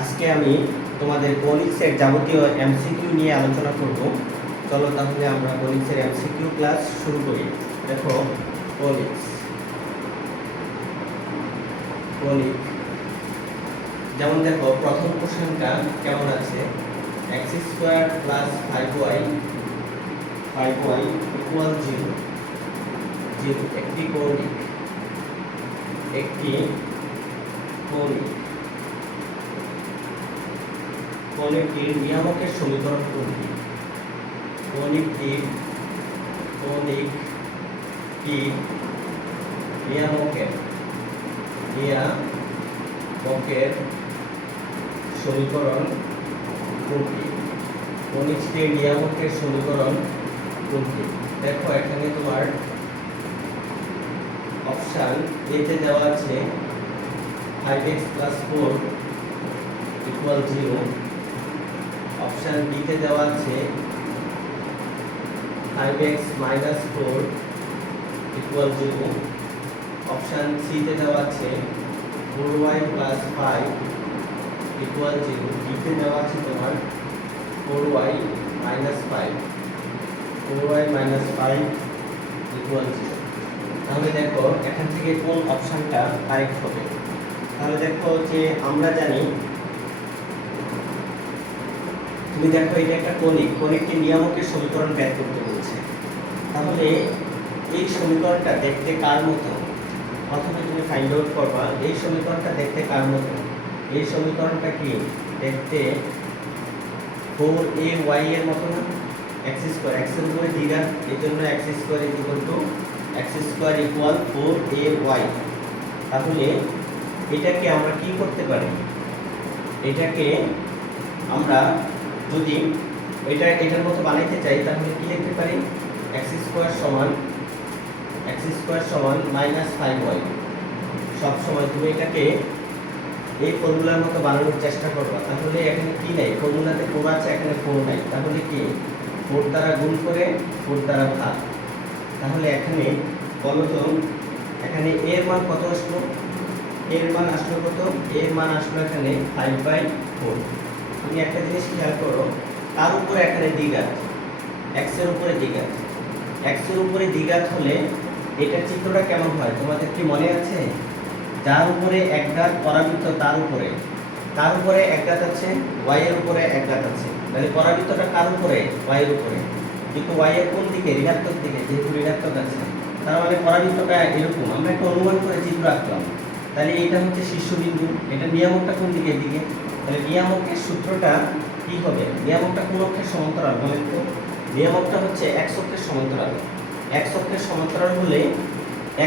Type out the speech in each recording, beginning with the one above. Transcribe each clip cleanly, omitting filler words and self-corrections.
আজকে আমি তোমাদের গণিতের যাবতীয় এমসিকিউ নিয়ে আলোচনা করব। চলো তাহলে আমরা গণিতের এমসিকিউ ক্লাস শুরু করি। দেখো গণিত গণিত যেমন দেখো প্রথম কোশ্চেনটা কেমন আছে, x square plus 5y equal 0 একটি কৌণিক কৌণিকটির নিয়ামকের সমীকরণ কোনটি? কৌণিকটির নিয়ামকের সমীকরণ কোনটি? কৌণিকটির নিয়ামকের সমীকরণ কোনটি? দেখো এখানে তোমার অপশন এ তে দেওয়া আছে 5x + 4 = 0, অপশন বি তে দেওয়া আছে 5x - 4 = 0, অপশন সি তে দেওয়া আছে 4y + 5 = 0, ডি তে দেওয়া আছে তোমার 4y - 5 = 0। তাহলে দেখো এখান থেকে কোন অপশনটা কারেক্ট হবে। তাহলে দেখো যে আমরা জানি, তুমি দেখো এটা একটা কৌণিকটির নিয়ামকের সমীকরণ বের করতে বলছে। তাহলে এই সমীকরণটা দেখতে কার মতো? প্রথমে তুমি ফাইন্ড আউট করবা এই সমীকরণটা দেখতে কার মতো। এই সমীকরণটা কি দেখতে 4ay এর মতো না? x স্কয়ার, x এর উপরে দ্বিঘাত, এজন্য x স্কয়ার = 4ay। তাহলে এটাকে আমরা কি করতে পারি? এটাকে আমরা যদি এটার মতো বানাইতে চাই তাহলে কি লিখতে পারি? x স্কয়ার সমান -5y। সব সময় তুমি এটাকে এই ফর্মুলার মতো বানানোর চেষ্টা করবা। তাহলে এখানে কি নাই, ফর্মুলাতে 4 আছে, এখানে 4 নাই। তাহলে কি 4 দ্বারা গুণ করে 4 দ্বারা ভাগ। তাহলে এখানে বলো তো, এখানে এর মান কত আসলো? এর মান আসলো কত? এর মান আসলো এখানে 5/4। তুমি একটা জিনিস খেয়াল করো, তার উপরে এখানে দ্বিঘাত, x এর উপরে দ্বিঘাত। x এর উপরে দ্বিঘাত হলে এটার চিত্রটা কেমন হয় তোমাদের কি মনে আছে? যার উপরে এক ঘাত পরাবৃত্ত, তার উপরে এক ঘাত আছে, y এর উপরে এক ঘাত আছে। তাহলে পরাবৃত্তটা কার উপরে? y এর উপরে। কিন্তু y এর কোন দিকে? ঋণাত্মক দিকে, যেহেতু ঋণাত্মক আছে। তার মানে পরাবৃত্তটা এরকম। আমরা একটা অনুমান করে চিত্র আঁকলাম। তাহলে এটা হচ্ছে শীর্ষবিন্দু, এটা নিয়ামকটা কোন দিকের দিকে? তাহলে নিয়ামকের সূত্রটা কি হবে? নিয়ামকটা কোন অক্ষের সমান্তরাল বলেন তো? নিয়ামকটা হচ্ছে x অক্ষের সমান্তরাল। x অক্ষের সমান্তরাল হলে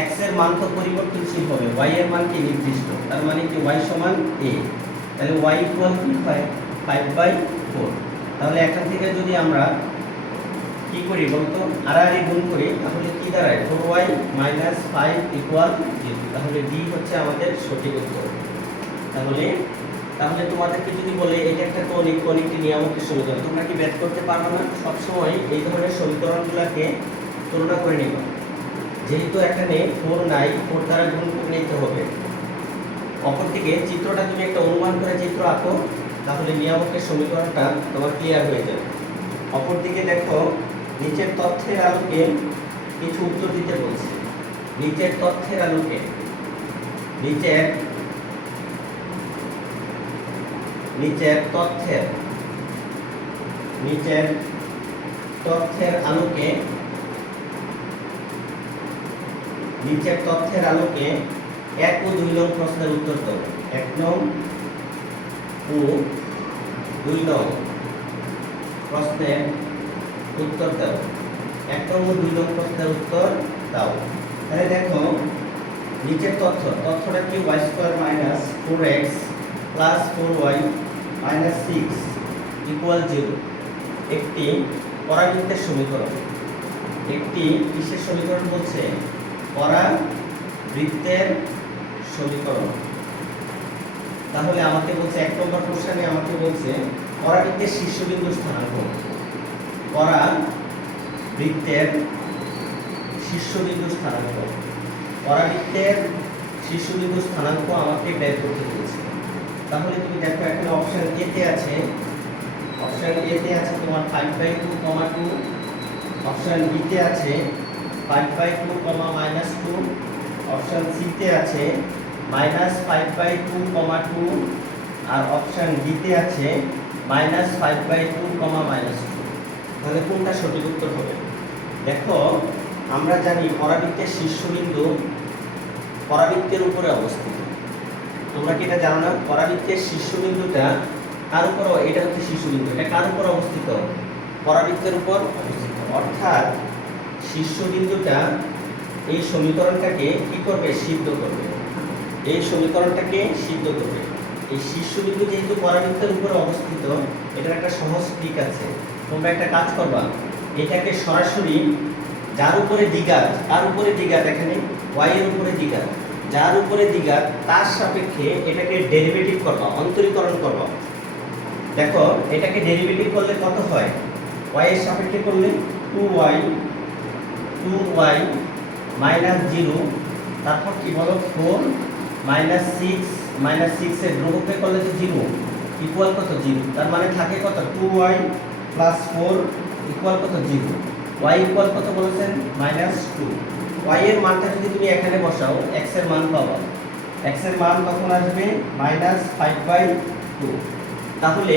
x এর মান তো পরিবর্তনশীল হবে, y এর মান কি নির্দিষ্ট। তার মানে কি y সমান a। তাহলে y ইকুয়াল কি হয়? 5/4। তাহলে এখান থেকে যদি আমরা কি করি বলতো, আড়াআড়ি গুণ করি, তাহলে কি দাঁড়ায়? 4y - 5 = 0। তাহলে ডি হচ্ছে আমাদের সঠিক উত্তর। তাহলে তোমাদেরকে যদি বলে এটা একটা কৌণিকটি নিয়ামকের সমীকরণ, তোমরা কি বের করতে পারবে না? সবসময় এই ধরনের সমীকরণগুলোকে তুলনা করে নেবা। যেহেতু এখানে 4 নাই, 4 দ্বারা গুণ করে নিতে হবে। অপরদিকে চিত্রটা তুমি একটা অনুমান করে চিত্র আঁকো, তাহলে নিয়ামকের সমীকরণটা তোমার ক্লিয়ার হয়ে যাবে। অপরদিকে দেখো, নিচের তথ্যের আলোকে কিছু উত্তর দিতে বলছে। নিচের তথ্যের আলোকে এক ও 2 নং প্রশ্নের উত্তর দাও। 1 নং ও 2 নং প্রশ্নের উত্তর দাও। 1 নং ও 2 নং প্রশ্নের উত্তর দাও। তাহলে দেখো নিচের তথ্যটা কি? y² - 4x + 4y - 6 = 0 একটি পরাবৃত্তের সমীকরণ। একটি কিসের সমীকরণ বলছে? পরাবৃত্তের সমীকরণ। তাহলে আমাকে বলছে 1 নম্বর কোশ্চেনে আমাকে বলছে পরাবৃত্তের শীর্ষবিন্দুর স্থানাঙ্ক। পরাবৃত্তের শীর্ষবিন্দুর স্থানাঙ্ক আমাকে বের করতে বলছে। তাহলে তুমি দেখো এখানে অপশন এ তে আছে, অপশন এ তে আছে তোমার 5/2, 2, অপশন বি তে আছে 5/2, -2, অপশন সি তে আছে -5/2, 2, আর অপশন ডি তে আছে -5/2, -2। তাহলে কোনটা সঠিক উত্তর হবে? দেখো আমরা জানি পরাবৃত্তের শীর্ষবিন্দু পরাবৃত্তের উপরে অবস্থিত। তোমরা কি এটা জানো না? পরাবৃত্তের শীর্ষবিন্দুটা কার উপর? এটা হচ্ছে শীর্ষবিন্দু। এটা কার উপর অবস্থিত? পরাবৃত্তের উপর অবস্থিত। অর্থাৎ শীর্ষবিন্দুটা এই সমীকরণটাকে কি করবে? সিদ্ধ করবে। এই সমীকরণটাকে সিদ্ধ করবে। এই শীর্ষবিন্দু যেহেতু পরাবৃত্তের উপরে অবস্থিত, এটার একটা সহজ ট্রিক আছে। তোমরা একটা কাজ করবা, এটাকে সরাসরি যার উপরে দ্বিঘাত, কার উপরে দ্বিঘাত? এখানে y এর উপরে দ্বিঘাত, যার উপরে দ্বিঘাত তার সাপেক্ষে এটাকে ডেরিভেটিভ করবা, অন্তরীকরণ করবা। দেখো এটাকে ডেরিভেটিভ করলে কত হয়? y এর সাপেক্ষে করলে 2y -0, তারপর কি বলো 4 -6 এর ধ্রুবককে করলে তো 0 ইকুয়াল কত? 0। তার মানে থাকে কত? 2y + 4 ইকুয়াল কত? 0। y ইকুয়াল কত বলেছেন? -2। y এর মানটা যদি তুমি এখানে বসাও, x এর মান পাবো। x এর মান কখন আসবে? -5/2। তাহলে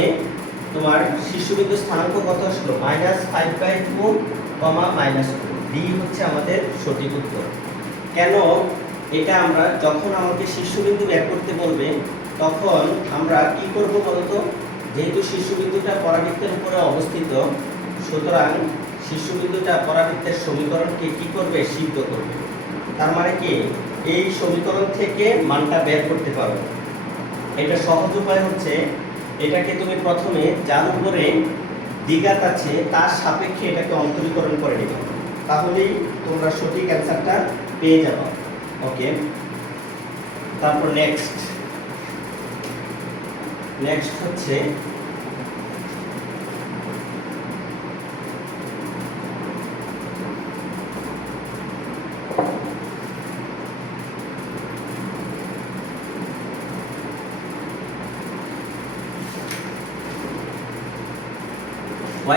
তোমার শীর্ষবিন্দু স্থানাঙ্ক কত আসলো? -5/2, -2। ডি হচ্ছে আমাদের সঠিক উত্তর। কেন? এটা আমরা যখন আমাকে শীর্ষবিন্দু বের করতে বলবে তখন আমরা কি করব বলতো? যেহেতু শীর্ষবিন্দুটা পরাবৃত্তের উপরে অবস্থিত, সুতরাং শীর্ষবিন্দুটা পরাবৃত্তের সমীকরণকে কি করবে? সিদ্ধ করবে। তার মানে কি এই সমীকরণ থেকে মানটা বের করতে পারবে। এটা সহজ উপায় হচ্ছে, এটাকে তুমি প্রথমে যার উপরে দ্বিঘাত আছে তার সাপেক্ষে এটাকে অন্তরীকরণ করে নিবে, তাহলেই তোমরা সঠিক অ্যান্সারটা পেয়ে যাবে। ওকে, তারপর নেক্সট হচ্ছে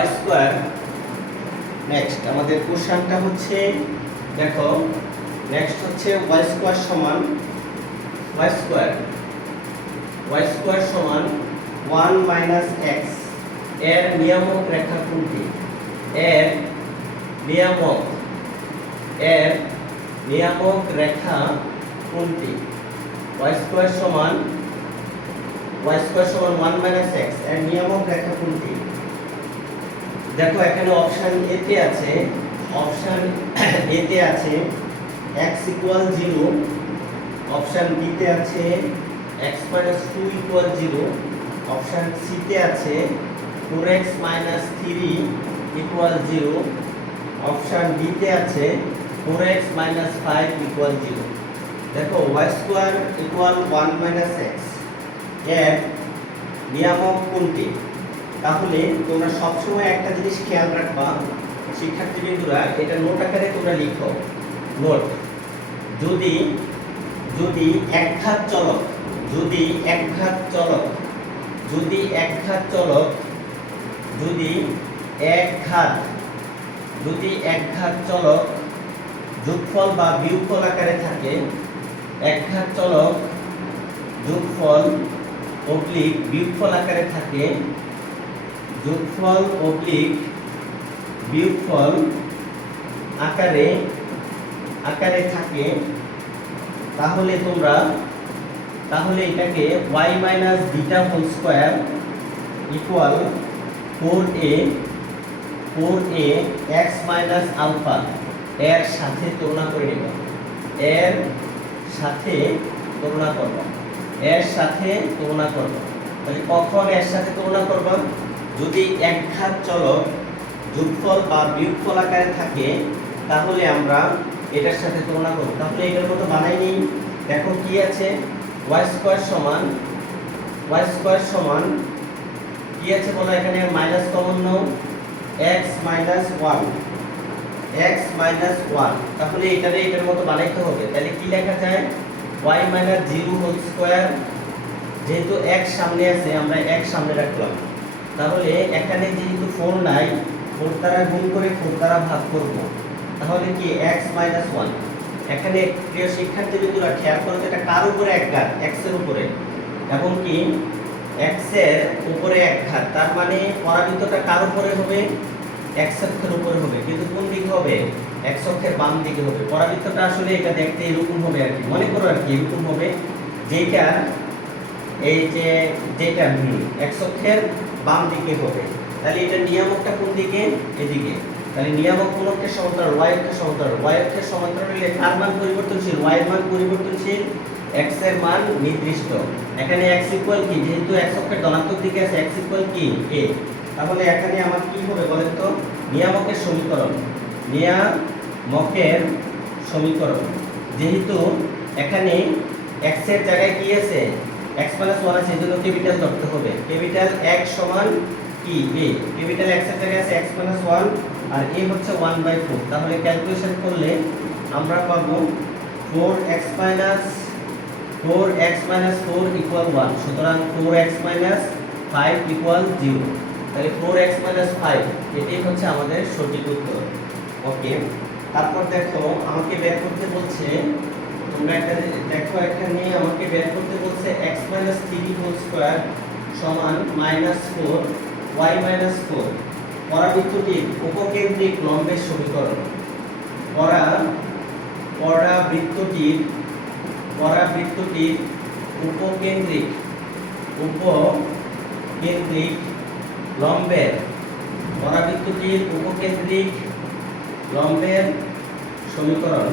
y স্কয়ার। নেক্সট আমাদের কোশ্চেনটা হচ্ছে, দেখো নেক্সট হচ্ছে y স্কয়ার সমান 1 - x এর নিয়ামক রেখা কোনটি? এর নিয়ামক রেখা কোনটি? y স্কয়ার সমান 1 - x এর নিয়ামক রেখা কোনটি? দেখো এখানে অপশন এ তে আছে, x = 0, অপশন বি তে আছে x - 2 = 0, অপশন সি তে আছে 4x - 3 = 0, অপশন ডি তে আছে 4x - 5 = 0। দেখো y² = 1 - x এর নিয়ামক কোনটি? তাহলে তোমরা সবসময় একটা জিনিস খেয়াল রাখবা শিক্ষার্থীবৃন্দরা, এটা নোট আকারে তোমরা লিখো। নোট, যদি একঘাত চলক যোগফল বা বিয়োগফল আকারে থাকে, একঘাত চলক যোগফল অবলিক বিয়োগফল আকারে থাকে, যোগফল অবলিক বিয়োগফল আকারে থাকে, তাহলে এটাকে y - β² = 4a x - আলফা এর সাথে তুলনা করে নেব। এর সাথে তুলনা করব। তাহলে কখন এর সাথে তুলনা করব? যদি একঘাত চলক যোগফল বা বিয়োগফল আকারে থাকে তাহলে আমরা এটার সাথে তুলনা করব। তাহলে এটার মতো বানাই নিই। দেখো কি আছে, y² সমান কি আছে বলো, এখানে মাইনাস কমন নাও, x - 1, তাহলে এটার মতো বানাইতে হবে। তাহলে কি লেখা যায়? y - 0² যেহেতু x সামনে আছে আমরা x সামনে রাখলাম, তাহলে এখানে যেহেতু 4 নাই 4 দ্বারা গুণ করে 4 দ্বারা ভাগ করব, তাহলে কি x - 1। এখানে প্রিয় শিক্ষার্থীবৃন্দরা খেয়াল করো এটা কার উপরে এক ঘাত, x এর উপরে, এবং কি x এর উপরে এক ঘাত, তার মানে পরাবৃত্তটা কার উপরে হবে, x অক্ষের উপরে হবে, কিন্তু কোন দিকে হবে, x অক্ষের বাম দিকে হবে। পরাবৃত্তটা আসলে এটা দেখতে এরকম হবে আর কি, মনে করো আর কি এরকম হবে, যেটা এই যে যেটা x অক্ষের বাম দিকে হবে, তাহলে এটা নিয়ামকটা কোন দিকে, এদিকে। তাহলে নিয়ামক কোন অক্ষের সমান্তরাল, y অক্ষের সমান্তরাল, y অক্ষের সমান্তরাল হলে কার মান পরিবর্তনশীল, y এর মান পরিবর্তনশীল, x এর মান নির্দিষ্ট। এখানে x ইকুয়াল কি, যেহেতু x অক্ষের ধনাত্মক দিকে আছে x ইকুয়াল কি a, তাহলে এখানে আমার কি হবে বলেন তো, নিয়ামকের সমীকরণ, নিয়ামকের সমীকরণ, যেহেতু এখানে x এর জায়গায় কি আছে, x - 1 আছে, এজন্য ক্যাপিটাল ধরতে হবে, ক্যাপিটাল x সমান কি a, ক্যাপিটাল x এর জায়গায় আছে x - 1 আর a হচ্ছে 1/4, তাহলে ক্যালকুলেশন করলে আমরা পাবো 4x - 4 1, সুতরাং 4x - 5 0, তাহলে 4x - 5 এটাই হচ্ছে আমাদের সঠিক উত্তর। ওকে, তারপর দেখো আমাকে বের করতে বলছে, তোমরা একটা দেখো এখানে আমাকে বের করতে বলছে x - 3² সমান -4 y - 4, পরাবৃত্তটির উপকেন্দ্রিক লম্বের সমীকরণ। পরাবৃত্তটির উপকেন্দ্রিক লম্বের, পরাবৃত্তটির উপকেন্দ্রিক লম্বের সমীকরণ,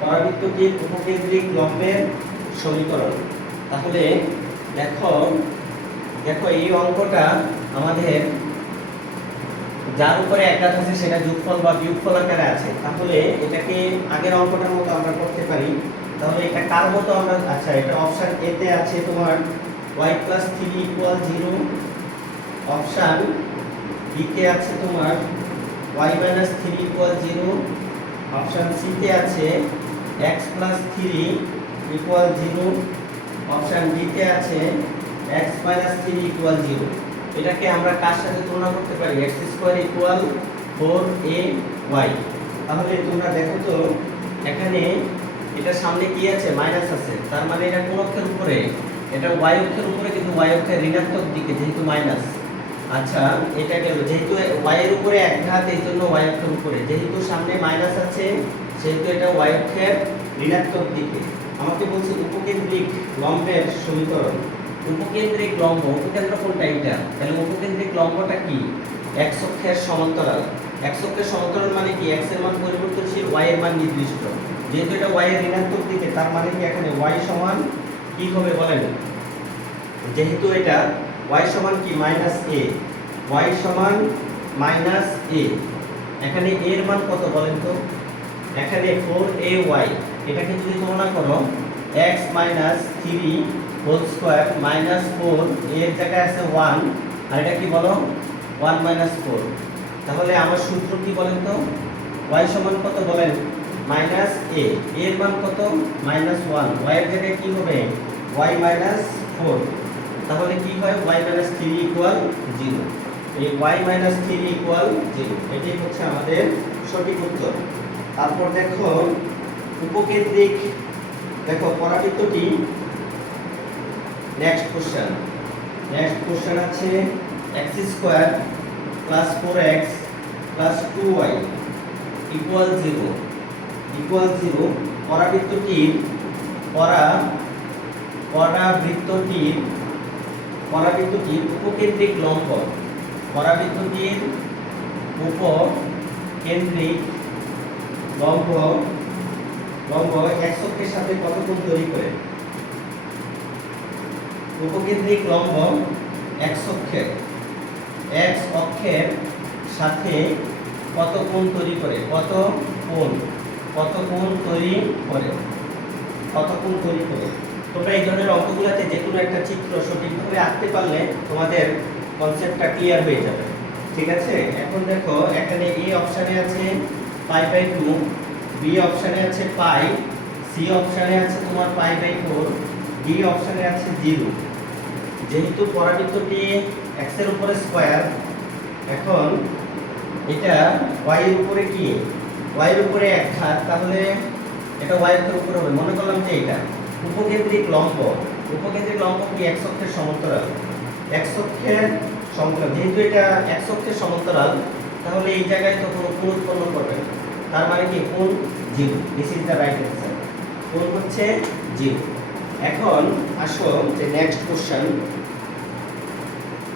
পরাবৃত্তটির উপকেন্দ্রিক লম্বের সমীকরণ। তাহলে দেখো এই অঙ্কটা আমাদের যার উপরে এক ঘাত আছে সেটা যোগফল বা বিয়োগফল আকারে আছে, তাহলে এটাকে আগের অঙ্কটার মতো আমরা করতে পারি। তাহলে এটা কার মতো আমরা, আচ্ছা এটা অপশন এ তে আছে তোমার y + 3 = 0, অপশন বি তে আছে তোমার y - 3 = 0, অপশন সি তে আছে x + 3 = 0, অপশন ডি তে আছে x - 3 = 0। এটাকে আমরা কার সাথে তুলনা করতে পারি, x² = 4ay। তাহলে তোমরা দেখো তো এখানে এটা সামনে কি আছে, মাইনাস আছে, তার মানে এটা কোন অক্ষের উপরে, এটা y অক্ষের উপরে, কিন্তু y অক্ষের ঋণাত্মক দিকে যেহেতু মাইনাস। আচ্ছা এটা গেল, যেহেতু y এর উপরে এক ঘাত এই জন্য y অক্ষের উপরে, যেহেতু সামনে মাইনাস আছে সেহেতু এটা y অক্ষের ঋণাত্মক দিকে। আমাকে বলছে উপকেন্দ্রিক লম্বের সমীকরণ। উপকেন্দ্রিক লম্ব, উপকেন্দ্র কোনটা, এটা, তাহলে উপকেন্দ্রিক লম্বটা কি, x অক্ষের সমান্তরাল। x অক্ষের সমান্তরাল মানে কি, x এর মান পরিবর্তনশীল, y এর মান নির্দিষ্ট, যেহেতু এটা y এর ঋণাত্মক দিকে, তার মানে কি এখানে y সমান কি হবে বলেন, যেহেতু এটা y সমান কি -a, y সমান -a, এখানে a এর মান কত বলেন তো, এখানে 4ay, এটাকে যদি তুলনা করো x - 3² -4, এর জায়গায় আছে 1 আর এটা কি বলো 1 - 4, তাহলে আমার সূত্র কি বলেন তো, y সমান কত বলেন -a, এর মান কত -1, y এর জায়গায় কি হবে y - 4, তাহলে কি হয় y - 3 = 0, এই y - 3 = 0, এটাই হচ্ছে আমাদের সঠিক উত্তর। তারপর দেখো উপকেন্দ্রিক, দেখো পরাবৃত্তটি, নেক্সট কোশ্চেন আছে x² + 4x + 2y = 0, পরাবৃত্তটির উপকেন্দ্রিক লম্ব, পরাবৃত্তটির উপকেন্দ্রিক লম্ব x অক্ষের সাথে কত কোণ তৈরি করে, উপকেন্দ্রিক লম্ব x অক্ষের সাথে কত কোণ তৈরি করে, কত কোণ তৈরি করে। তোমরা এই ধরনের অঙ্কগুলোতে যে কোনো একটা চিত্র সঠিকভাবে আঁকতে পারলে তোমাদের কনসেপ্টটা ক্লিয়ার হয়ে যাবে, ঠিক আছে। এখন দেখো এখানে a অপশনে আছে π/2, b অপশনে আছে π, c অপশনে আছে তোমার π/4, d অপশনে আছে 0। যেহেতু পরাবৃত্তটি x এর উপরে স্কয়ার, এখন এটা y এর উপরে কি, y এর উপরে এক ঘাত, তাহলে এটা y এর উপরে হবে। মনে করলাম যে এটা উপকেন্দ্রিক লম্ব, উপকেন্দ্রিক লম্ব কি x অক্ষের সমান্তরাল, x অক্ষের সমান্তরাল। যেহেতু এটা x অক্ষের সমান্তরাল, তাহলে এই জায়গায় তো কোনো কোণ উৎপন্ন করবে না, তার মানে কি কোণ 0। This is the right answer, কোণ হচ্ছে 0। এখন আসো যে নেক্সট কোশ্চেন।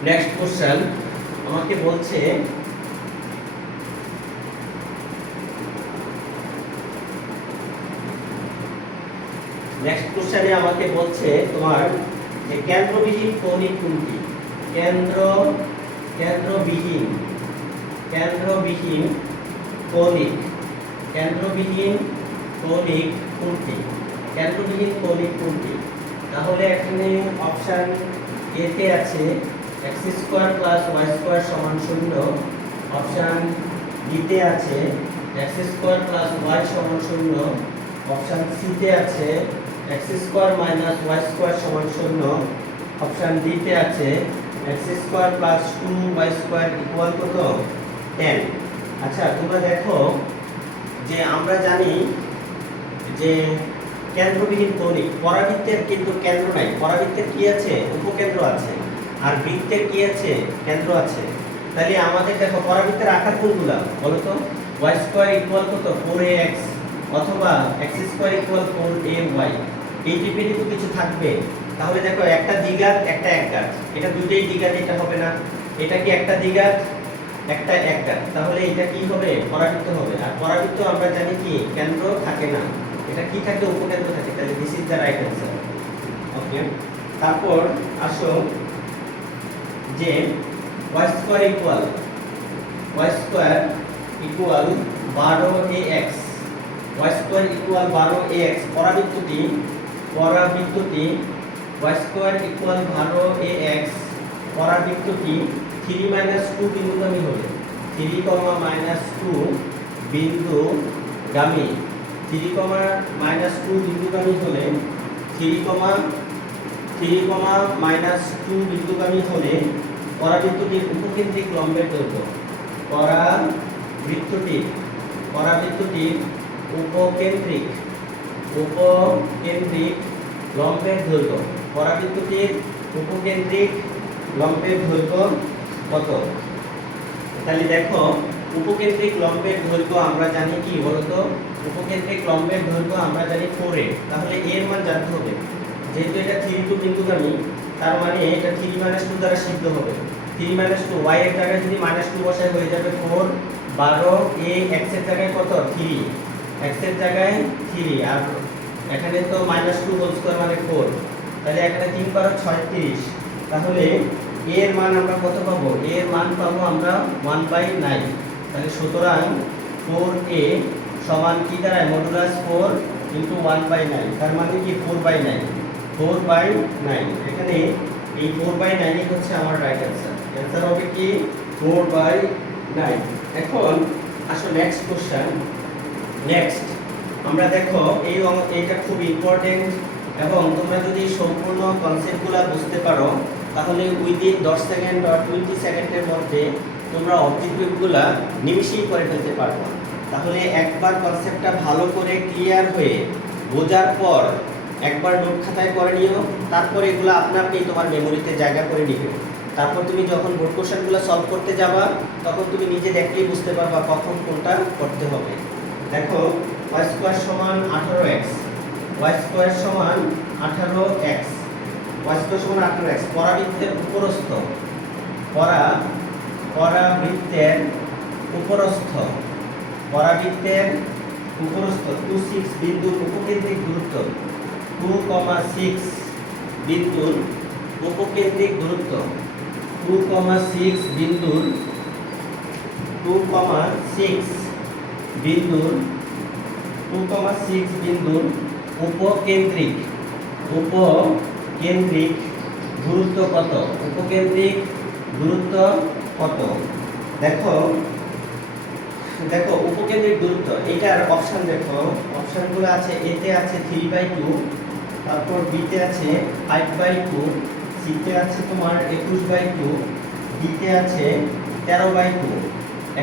নেক্সট কোশ্চেন আমাকে বলছে নেক্সট কোশ্চেনে আমাকে বলছে তোমার যে কেন্দ্রবিহীন কৌণিক কোণটি, কেন্দ্রবিহীন কৌণিক কোণটি, কেন্দ্রবিহীন কৌণিক কোণটি। তাহলে এখানে অপশন এ তে আছে x square plus y square সমান 0, অপশন বি তে আছে x স্কয়ার প্লাস y সমান 0, অপশন সি তে আছে x square minus y square সমান 0, অপশন ডি তে আছে x square plus 2y square equal কত 10। আচ্ছা তোমরা দেখো যে আমরা জানি যে কেন্দ্রবিহীন কৌণিক, পরাবৃত্তের কিন্তু কেন্দ্র নাই, পরাবৃত্তের কি আছে, উপকেন্দ্র আছে, আর বৃত্তের কি আছে, কেন্দ্র আছে। তাহলে আমাদের দেখো পরাবৃত্তের আকার কোনগুলা বলো তো, y স্কয়ার ইকুয়াল কত 4ax অথবা x স্কয়ার ইকুয়াল 4ay, এই টিপেরই তো কিছু থাকবে। তাহলে দেখো একটা দ্বিঘাত একটা একঘাত, এটা দুটেই দ্বিঘাত, এটা হবে না। এটা কি একটা দ্বিঘাত একটা একঘাত, তাহলে এটা কি হবে, পরাবৃত্ত হবে। আর পরাবৃত্ত আমরা জানি কি কেন্দ্র থাকে না, এটা কি থাকে, উপকেন্দ্র থাকে। তাহলে this is the right answer. Okay, তারপর আসো যে y square equal 12ax, y square equal 12ax, পরাবৃত্তটি y স্কয়ার ইকুয়াল 12ax, পরাবৃত্তটি 3 2 বিন্দুগামী হলে, 3, 2 বিন্দুগামী, 3, 2 বিন্দুগামী হলে, 3, 2 বিন্দুগামী হলে পরাবৃত্তটির উপকেন্দ্রিক লম্বের দৈর্ঘ্য, পরাবৃত্তটির উপকেন্দ্রিক লম্বের দৈর্ঘ্য, পরাবৃত্তটির উপকেন্দ্রিক লম্বের দৈর্ঘ্য কত। তাহলে দেখো উপকেন্দ্রিক লম্বের দৈর্ঘ্য আমরা জানি কি বলতো, উপকেন্দ্রিক লম্বের দৈর্ঘ্য আমরা জানি 4a। তাহলে এর মান জানতে হবে, যেহেতু এটা 3 2 বিন্দুগামী, তার মানে এটা 3 2 দ্বারা সিদ্ধ হবে। 3 2 y এর জায়গায় যদি -2 বসাই হয়ে যাবে 4, 12 a x এর জায়গায় কত 3, x এর জায়গায় 3, আর এখানে তো -2 হোল স্কয়ার মানে 4, তাহলে এখানে 3 12 36। তাহলে এর মান আমরা কত পাবো, এর মান পাবো আমরা 1/9। তাহলে সুতরাং 4a সমান কি দাঁড়ায়, মডুলাস 4 ইনটু 1/9, তার মানে কি 4/9, 4/9। এখানে এই 4/9 হচ্ছে আমার রাইট অ্যান্সার। অ্যান্সার হবে কি 4/9। এখন আসো নেক্সট কোশ্চেন। নেক্সট আমরা দেখো এইটা খুব ইম্পর্টেন্ট, এবং তোমরা যদি সম্পূর্ণ কনসেপ্টগুলো বুঝতে পারো তাহলে উইদিন 10 সেকেন্ড বা 20 সেকেন্ডের মধ্যে তোমরা অবজেক্টিভগুলো নিমিশেই করে ফেলতে পারবে। তাহলে একবার কনসেপ্টটা ভালো করে ক্লিয়ার হয়ে বোঝার পর একবার নোট খাতায় করে নিও, তারপরে এগুলো আপনা আপনি তোমার মেমোরিতে জায়গা করে নিবে। তারপর তুমি যখন বোর্ড কোশ্চেনগুলো সলভ করতে যাবা তখন তুমি নিজে দেখলেই বুঝতে পারবা কখন কোনটা করতে হবে। দেখো y স্কয়ার সমান 18x, y স্কয়ার সমান 18x, y স্কয়ার সমান 18x, পরাবৃত্তের উপরস্থ, পরাবৃত্তের উপরস্থ 26 বিন্দুর উপকেন্দ্রিক দূরত্ব, 2,6 বিন্দুর উপকেন্দ্রিক দূরত্ব, 2,6 বিন্দুর উপকেন্দ্রিক দূরত্ব কত, উপকেন্দ্রিক দূরত্ব কত। দেখো উপকেন্দ্রিক দূরত্ব, এটার অপশন দেখো, অপশনগুলো আছে, এতে আছে 3/2, তারপর বিতে আছে 5/2, সিতে আছে তোমার 21/2, ডিতে আছে 13/2।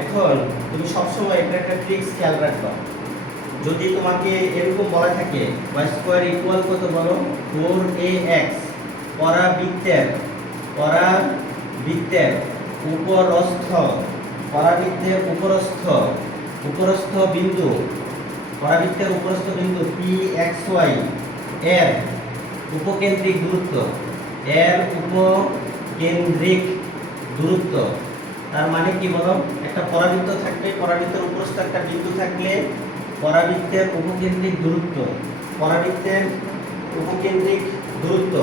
এখন তুমি সবসময় এটা একটা ট্রিক্স খেয়াল রাখবা, যদি তোমাকে এরকম বলা থাকে y স্কয়ার ইকুয়াল কত বলো 4ax, পরাবৃত্তের উপরস্থ পরাবৃত্তের উপরস্থ বিন্দু pxy এর উপকেন্দ্রিক দূরত্ব, তার মানে কি বলো, একটা পরাবৃত্ত থাকবে, পরাবৃত্তের উপরস্থ একটা বিন্দু থাকলে পরাবৃত্তের উপকেন্দ্রিক দূরত্ব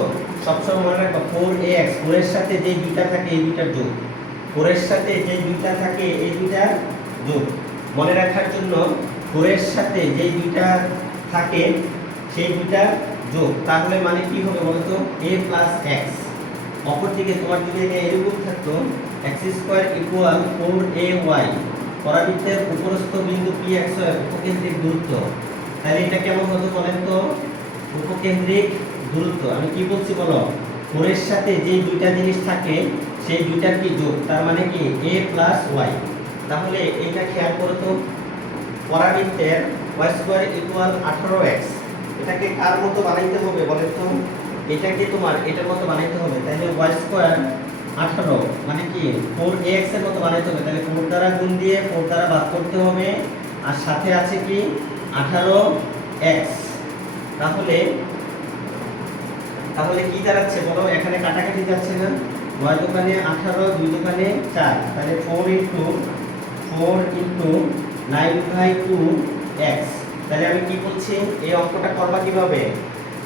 সবসময় মনে রাখো 4ax, 4 এর সাথে যে দুইটা থাকে এই দুইটার যোগ, 4 এর সাথে যে দুইটা থাকে এই দুইটার যোগ। মনে রাখার জন্য 4 এর সাথে যে দুইটা থাকে সেই দুইটা যোগ, তাহলে মানে কি হবে বলতো a প্লাস x। অপরদিকে তোমার যদি এটা এরকম থাকতো x স্কয়ার ইকুয়াল 4ay, পরাবৃত্তের উপরস্থ বিন্দু pxy এর উপকেন্দ্রিক দূরত্ব, তাহলে এটা কেমন হতো বলেন তো, উপকেন্দ্রিক দূরত্ব। আমি কি বলছি বলো, 4 এর সাথে যে দুইটা জিনিস থাকে সেই দুইটার কি যোগ, তার মানে কি a প্লাস y। তাহলে এটা খেয়াল করো তো, পরাবৃত্তের y স্কয়ার ইকুয়াল 18x, এটাকে কার মতো বানাইতে হবে বলেন তো, এটাকে তোমার এটার মতো বানাইতে হবে। তাহলে y স্কয়ার 18 মানে কি 4ax এর মতো বানাইতে হবে, তাহলে 4 দ্বারা গুণ দিয়ে 4 দ্বারা ভাগ করতে হবে, আর সাথে আছে কি 18x। তাহলে কি দাঁড়াচ্ছে বলো, এখানে কাটাকাটি যাচ্ছে না, 9 দোকানে 18, 2 দোকানে 4, তাহলে 4 ইনটু 9/2x। তাহলে আমি কি বলছি, এই অঙ্কটা করবা কিভাবে,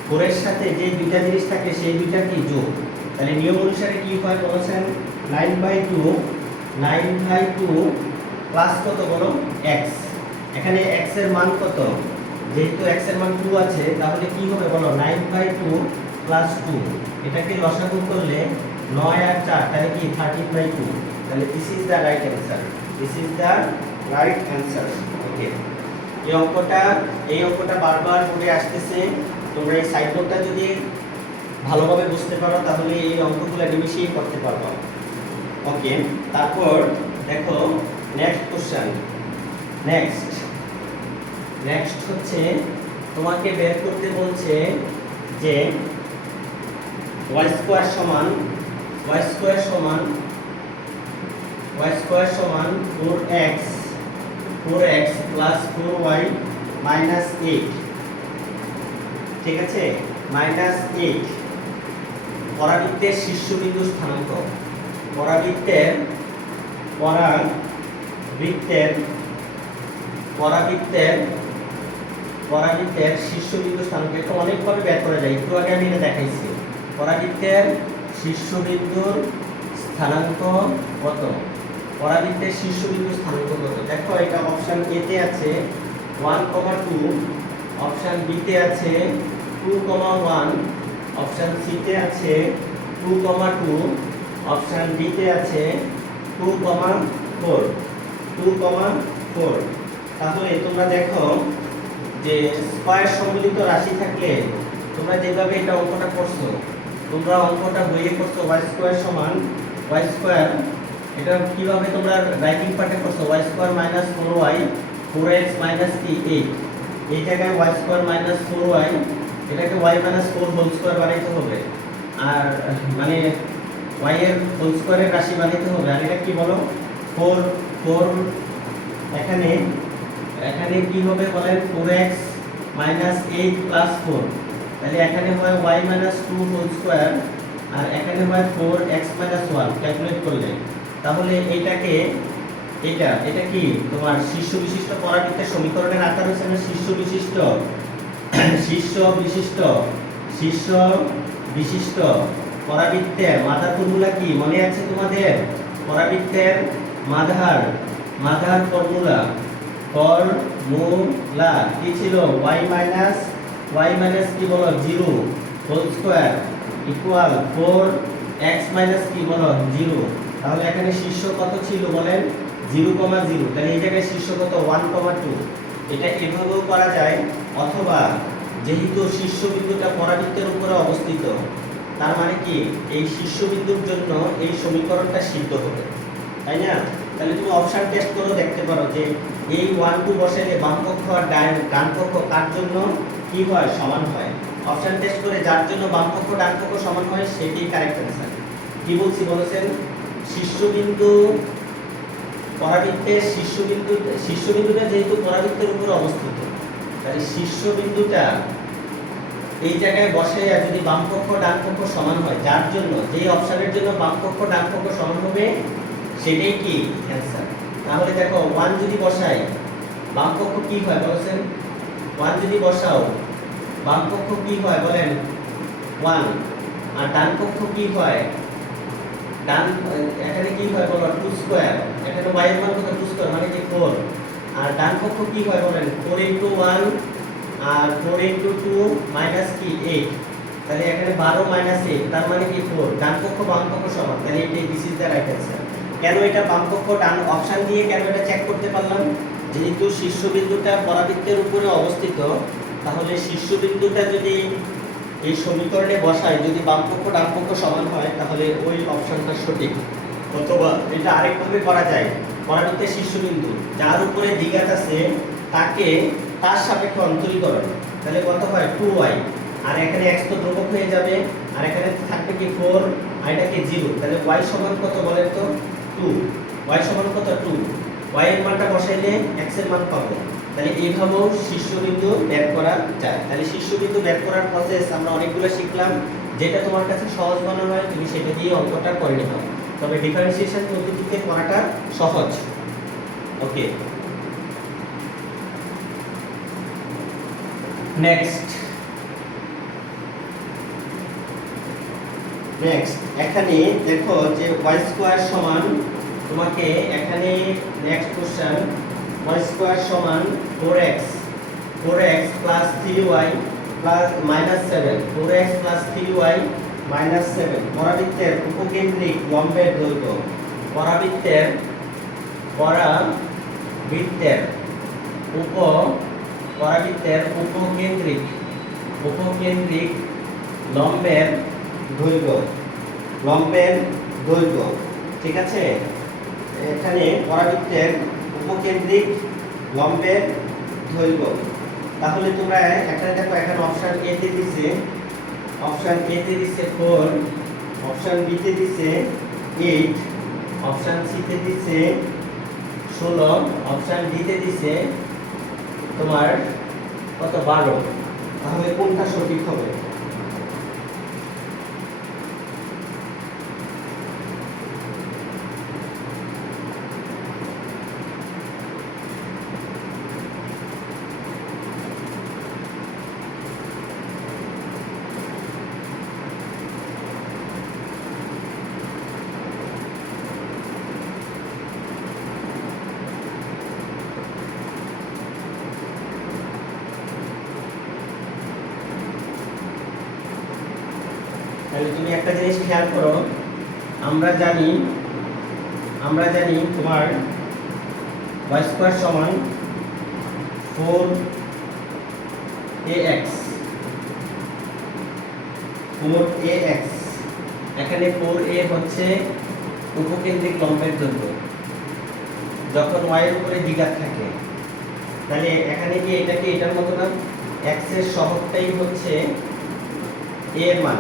4 এর সাথে যে দুইটা জিনিস থাকে সেই দুইটা কি যোগ, তাহলে নিয়ম অনুসারে কি হয় বলেছেন 9/2 প্লাস কত বলো x, এখানে x এর মান কত, যেহেতু x এর মান 2 আছে তাহলে কি হবে বলো 9/2 প্লাস 2, এটাকে লসাগু করলে 9 আর 4 তাহলে কি 13/2। তাহলে this is the right answer. Okay, এই অঙ্কটা বারবার বোর্ডে আসতেছে, তোমরা এই সাইড নোটটা যদি ভালোভাবে বুঝতে পারো তাহলে এই অঙ্কগুলো নিমিশেই করতে পারবো। ওকে, তারপর দেখো নেক্সট কোশ্চেন। নেক্সট হচ্ছে তোমাকে বের করতে বলছে যে y স্কয়ার সমান 4x প্লাস 4y মাইনাস 8, ঠিক আছে, মাইনাস 8। পরাবৃত্তের শীর্ষবিন্দু স্থানাঙ্ক, পরাবৃত্তের শীর্ষবিন্দু স্থানাঙ্ক, এটা অনেকভাবে বের করা যায়, একটু আগে আমি এটা দেখাইছি। পরাবৃত্তের শীর্ষবিন্দুর স্থানাঙ্ক কত, দেখো এটা অপশন এ তে আছে 1,2, অপশন বি তে আছে 2,1, অপশন সি তে আছে 2,2, অপশন ডি তে আছে 2,4। তাহলে তোমরা দেখো যে স্কয়ার সম্মিলিত রাশি থাকলে তোমরা যেভাবে এটা অঙ্কটা করছো, তোমরা অঙ্কটা বইয়ে করছো y স্কয়ার সমান y স্কয়ার, এটা কিভাবে তোমরা রাইটিং পার্টে করছো y square minus 4y, 4x minus 8, এই জায়গায় y স্কয়ার মাইনাস 4y, এটাকে y মাইনাস 4 হোল স্কয়ার বানাইতে হবে, আর মানে y এর হোল স্কয়ারের রাশি বানাইতে হবে। আর এটা কি বলো 4 এখানে কি হবে বলেন 4x মাইনাস 8 প্লাস 4, তাহলে এখানে হয় y মাইনাস 2 হোল স্কয়ার, আর এখানে হয় 4x মাইনাস 1 ক্যালকুলেট করলে। তাহলে এটা কি তোমার শীর্ষ বিশিষ্ট পরাবৃত্তের সমীকরণের আকার হচ্ছে না, শীর্ষ বিশিষ্ট পরাবৃত্তের মাথার ফর্মুলা কি মনে আছে তোমাদের, পরাবৃত্তের মাথার ফর্মুলা কি ছিল, y মাইনাস কি বলো 0 whole square equal 4x minus কি বলো 0। তাহলে এখানে শীর্ষ কত ছিল বলেন 0,0, তাহলে এই জায়গায় শীর্ষ কত 1,2। এটা এভাবেও করা যায়, অথবা যেহেতু শীর্ষবিন্দুটা পরাবৃত্তের উপরে অবস্থিত তার মানে কি এই শীর্ষবিন্দুর জন্য এই সমীকরণটা সিদ্ধ হবে, তাই না? তাহলে তুমি অপশন টেস্ট করে দেখতে পারো যে এই 1 2 বসাইলে বাম পক্ষ আর ডান পক্ষ কার জন্য কি হয়, সমান হয়। অপশন টেস্ট করে যার জন্য বাম পক্ষ ডান পক্ষ সমান হয় সেটাই কারেক্ট অ্যান্সার। কি বলছি বলেছেন, শীর্ষবিন্দু পরাবৃত্তের শীর্ষবিন্দুটা যেহেতু পরাবৃত্তের উপর অবস্থিত, তাহলে শীর্ষবিন্দুটা এই জায়গায় বসে যদি বাম পক্ষ ডান পক্ষ সমান হয়, যার জন্য যেই অপশনের জন্য বাম পক্ষ ডান পক্ষ সমান হবে সেটাই কি অ্যান্সার। তাহলে দেখো 1 যদি বসাই বাম পক্ষ কি হয় বলেছেন, 1 যদি বসাও বাম পক্ষ কি হয় বলেন 1, আর ডান পক্ষ কি হয়, ডান এখানে কি হয় বলো 2 স্কয়ার, এখানে y এর মান কত 2 স্কয়ার মানে কি 4, আর ডান পক্ষ কি হয় বলেন 4 * 1 আর 4 * 2 মাইনাস কি 8, তাহলে এখানে 12 - 8 তার মানে কি 4, ডান পক্ষ বাম পক্ষ সমান, তাহলে এটাই this is the right answer. কেন এটা বাম পক্ষ ডান অপশন দিয়ে কেন এটা চেক করতে পারলাম, যেহেতু শীর্ষবিন্দুটা পরাবৃত্তের উপরে অবস্থিত, তাহলে শীর্ষবিন্দুটা যদি এই সমীকরণে বসায় যদি বাম পক্ষ ডান পক্ষ সমান হয় তাহলে ওই অপশনটা সঠিক। অথবা এটা আরেকভাবে করা যায়, পরাবৃত্তের শীর্ষবিন্দু যার উপরে দ্বিঘাত আছে তাকে তার সাপেক্ষে অন্তরীকরণ, তাহলে কত হয় 2y, আর এখানে x তো ধ্রুবক হয়ে যাবে, আর এখানে থাকবে কি 4 আর এটা কি 0, তাহলে y সমান কত বলেন তো 2, y সমান কত 2, y এর মানটা বসাইলে x এর মান পাবো। তাহলে এইভাবেও শীর্ষবিন্দু বের করা যায়। তাহলে শীর্ষবিন্দু বের করার প্রসেস আমরা অনেকগুলো শিখলাম, যেটা তোমার কাছে সহজ মনে হয় তুমি সেটা দিয়ে অঙ্কটা করে নিও, তবে ডিফারেন্সিয়েশন পদ্ধতিতে করাটা সহজ। ওকে, নেক্সট এখানে দেখো যে y স্কয়ার সমান, তোমাকে এখানে নেক্সট কোশ্চেন y স্কয়ার সমান 4x plus 3y plus -7, 4x plus 3y minus 7 পরাবৃত্তের উপকেন্দ্রিক লম্বের দৈর্ঘ্য, পরাবৃত্তের উপকেন্দ্রিক লম্বের দৈর্ঘ্য, ঠিক আছে? এখানে পরাবৃত্তের উপকেন্দ্রিক লম্বের দৈর্ঘ্য, তাহলে তোমরা এখানে দেখো এখানে অপশন এ তে দিছে, অপশন এ তে দিছে 4, অপশন বি তে দিছে 8, অপশন সি তে দিছে 16, অপশন ডি তে দিছে তোমার কত 12, তাহলে কোনটা সঠিক হবে? তাহলে তুমি একটা জিনিস খেয়াল করো, আমরা জানি তোমার y স্কয়ার সমান 4ax, এখানে 4a হচ্ছে উপকেন্দ্রিক লম্বের দৈর্ঘ্য যখন y এর উপরে দ্বিঘাত থাকে, তাহলে এখানে কি এটা কি এটার মতো না, x এর সহগটাই হচ্ছে a এর মান।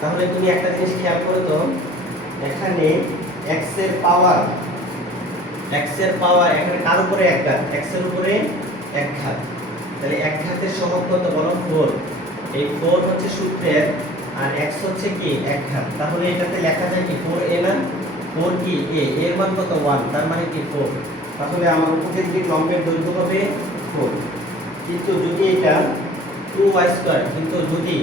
তাহলে তুমি একটা জিনিস খেয়াল করো তো, এখানে x এর পাওয়ার এখানে কার উপরে এক ঘাত, x এর উপরে এক ঘাত, তাহলে এক ঘাতের সহগ কত বলো 4, এই 4 হচ্ছে সূত্রের আর x হচ্ছে কি এক ঘাত, তাহলে এটাতে লেখা যায় কি 4a না, 4 কি a এর মান কত 1, তার মানে কি 4, তাহলে আমার উপকেন্দ্রিক লম্বের দৈর্ঘ্য হবে 4। কিন্তু যদি এটা 2y², কিন্তু যদি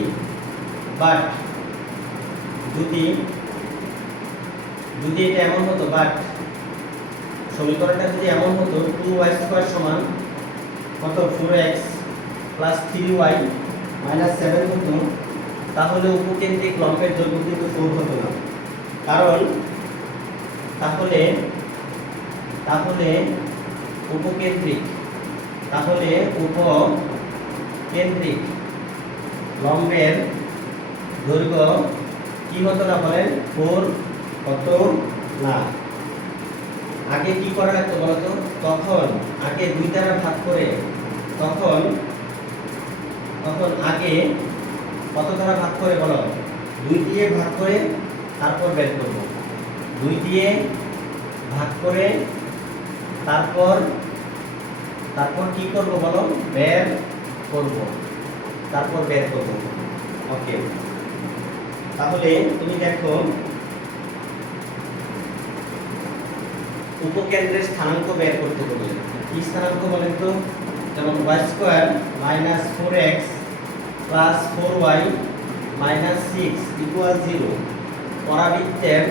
এটা এমন হতো, সমীকরণটা যদি এমন হতো 2y² সমান কত 4x প্লাস 3y মাইনাস 7 হতো, তাহলে উপকেন্দ্রিক লম্বের দৈর্ঘ্য কিন্তু 4 হতো না, কারণ তাহলে উপকেন্দ্রিক লম্বের দৈর্ঘ্য কি হতো না বলেন, 4 হতো না। আগে কি করা হতো বলতো, তখন আগে 2 দ্বারা ভাগ করে, তখন আগে কত দ্বারা ভাগ করে বলো, 2 দিয়ে ভাগ করে তারপর বের করব। 2 দিয়ে ভাগ করে তারপর কি করব বলো, বের করব, তারপর বের করব। ওকে, তাহলে তুমি দেখো উপকেন্দ্রের স্থানাঙ্ক বের করতে বলে, কি স্থানাঙ্ক বলেন তো, যেমন y² minus 4x plus 4y minus 6 equal 0। পরাবৃত্তের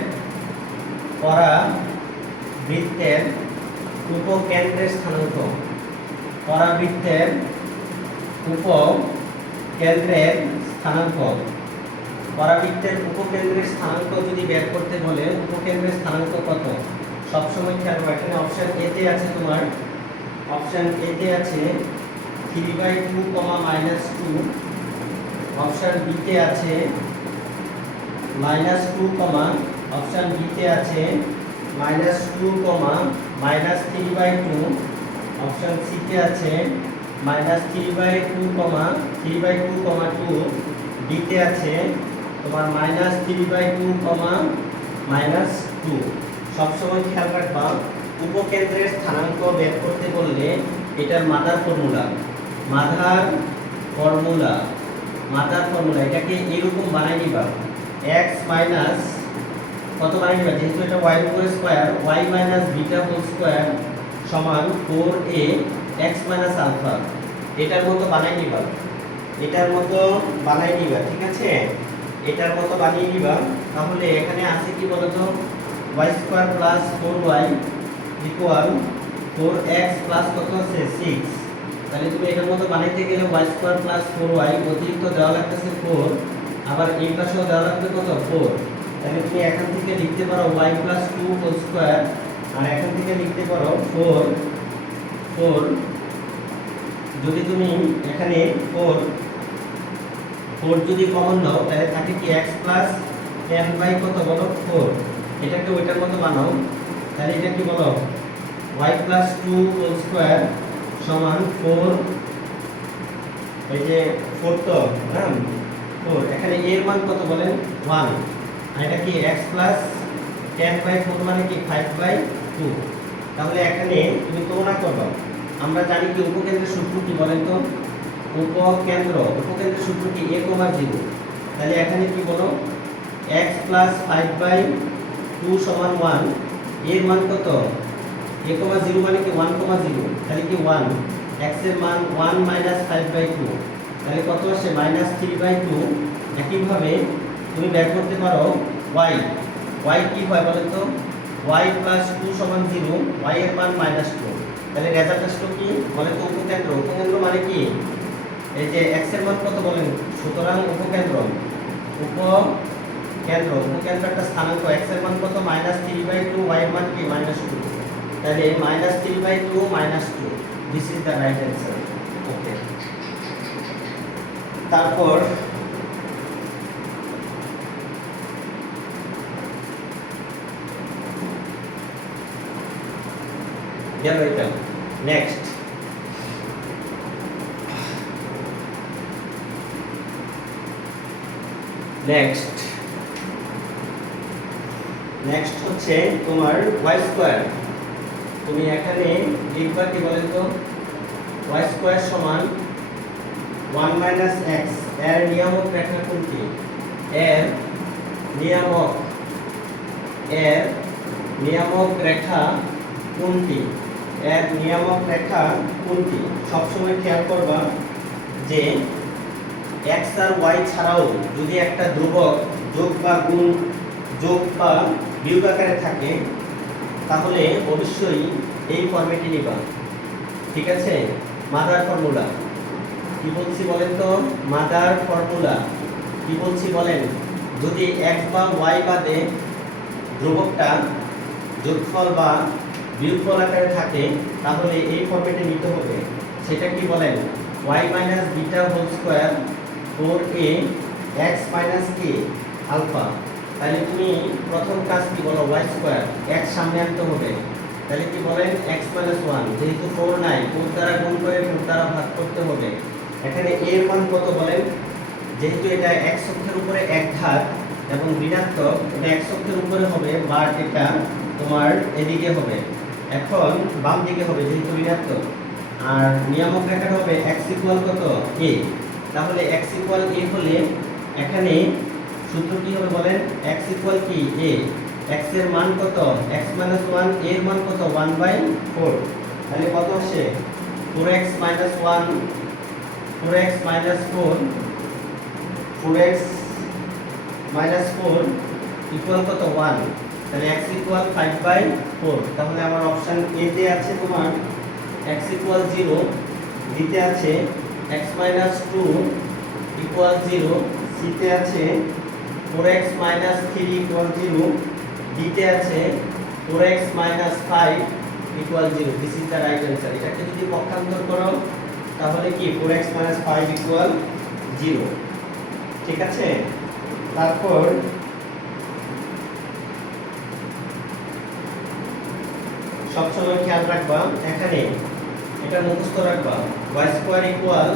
উপকেন্দ্রের স্থানাঙ্ক, পরাবৃত্তের উপকেন্দ্রের স্থানাঙ্ক, পরাবৃত্তের উপকেন্দ্রের স্থানাঙ্ক যদি বের করতে বলে, উপকেন্দ্রের স্থানাঙ্ক কত, সবসময় খেয়াল রাখো। এখানে অপশন এ তে আছে তোমার, অপশন এ তে আছে 3/2, -2, অপশন বি তে আছে -2, অপশন বি তে আছে -2, -3/2, অপশন সি তে আছে -3/2, 3/2, 2, ডি তে আছে তোমার -3/2, -2। সবসময় খেয়াল রাখবা উপকেন্দ্রের স্থানাঙ্ক বের করতে বললে এটার মাদার ফর্মুলা, এটাকে এরকম বানাই নিবা, x মাইনাস কত বানাই নিবা, যেহেতু এটা y এর উপরে square, y minus beta whole square সমান 4a x মাইনাস আলফা। এটার মতো বানাই নিবা, ঠিক আছে, এটার মতো বানিয়ে নিবা। তাহলে এখানে আছে কি বলতো, y² plus 4y equal 4x plus কত আছে 6। তাহলে তুমি এটার মতো বানাইতে গেলে y² প্লাস 4y অতিরিক্ত দেওয়া লাগতেছে 4, আবার এই পাশেও দেওয়া লাগবে কত 4। তাহলে তুমি এখান থেকে লিখতে পারো y প্লাস 2 হোল স্কয়ার, আর এখান থেকে লিখতে পারো 4। যদি তুমি এখানে 4 যদি কমন নাও তাহলে থাকে কি x প্লাস 10 বাই কত বলো 4। এটাকে ওইটার মতো বানাও, তাহলে এটা কি বলো y প্লাস 2 হোল স্কয়ার সমান 4, এই যে 4 তো না 4, এখানে a এর মান কত বলেন 1, আর এটা কি x প্লাস 10/4 মানে কি 5/2। তাহলে এখানে তুমি তুলনা করবে, আমরা জানি কি উপকেন্দ্রের সূত্র কি বলেন তো, উপকেন্দ্রের সূত্র কি a, 0। তাহলে এখানে কি বলো x প্লাস 5/2 সমান 1, এর মান কত a, 0 মানে কি 1, 0, তাহলে কি 1, x এর মান 1 মাইনাস 5/2, তাহলে কত আসে -3/2। একইভাবে তুমি বের করতে পারো y কি হয় বলেন তো, y প্লাস 2 সমান 0, y এর মান -2। তাহলে রেজাল্ট আসলো কি বলেন তো, উপকেন্দ্র মানে কি, এই যে x এর মান কত বলেন, সুতরাং উপকেন্দ্র একটা স্থানাঙ্ক, x এর মান কত -3/2, y এর মান কি -2। তাহলে -3/2 -2, this is the right answer. Okay, তারপর গেল এটা। নেক্সট হচ্ছে তোমার y²। তুমি এখানে লিখবা কি বলেন তো, y² সমান 1 মাইনাস x, এর নিয়ামক রেখা কোনটি, এর নিয়ামক রেখা কোনটি। সবসময় খেয়াল করবা যে x আর y ছাড়াও যদি একটা ধ্রুবক যোগ বা বিয়োগ আকারে থাকে তাহলে অবশ্যই এই ফরম্যাটে নিবা, ঠিক আছে। মাদার ফর্মুলা কি বলছি বলেন তো, মাদার ফর্মুলা কি বলছি বলেন, যদি x বা y বাদে ধ্রুবকটা যোগফল বা বিয়োগফল আকারে থাকে তাহলে এই ফরম্যাটে নিতে হবে। সেটা কি বলেন, y minus beta whole square 4a x minus k alpha তাহলে তুমি প্রথম কাজ কি বলো y স্কয়ার x সামনে আনতে হবে। তাহলে কি বলেন x - 1, যেহেতু 4 নাই 4 দ্বারা গুণ করে 4 দ্বারা ভাগ করতে হবে। এখানে a এর মান কত বলেন, যেহেতু এটা x অক্ষের উপরে এক ঘাত এবং ঋণাত্মক, এটা x অক্ষের উপরে হবে বাট এটা তোমার এদিকে হবে, এখন বাম দিকে হবে যেহেতু ঋণাত্মক। আর নিয়ামক রেখাটা হবে x ইকুয়াল কত a। তাহলে x ইকুয়াল a হলে এখানে সূত্র কি হবে বলেন, x ইকুয়াল কি a, x এর মান কত x - 1, a এর মান কত 1/4। তাহলে কত আসে 4x - 1, 4x - 4, 4x - 4 ইকুয়াল কত 1। তাহলে x ইকুয়াল 5/4। তাহলে আমার অপশন এ তে আছে তোমার x ইকুয়াল 0, বি তে আছে x - 2 ইকুয়াল 0, সি তে আছে 4x - 3 ইকুয়াল 0, ডি তে আছে 4x - 5 equal 0। This is the right answer. এটাকে যদি পক্ষান্তর করো তাহলে কি 4x - 5 ইকুয়াল 0। ঠিক আছে, তারপর সবসময় খেয়াল রাখবা এখানে এটা মুখস্থ রাখবা y স্কয়ার ইকুয়াল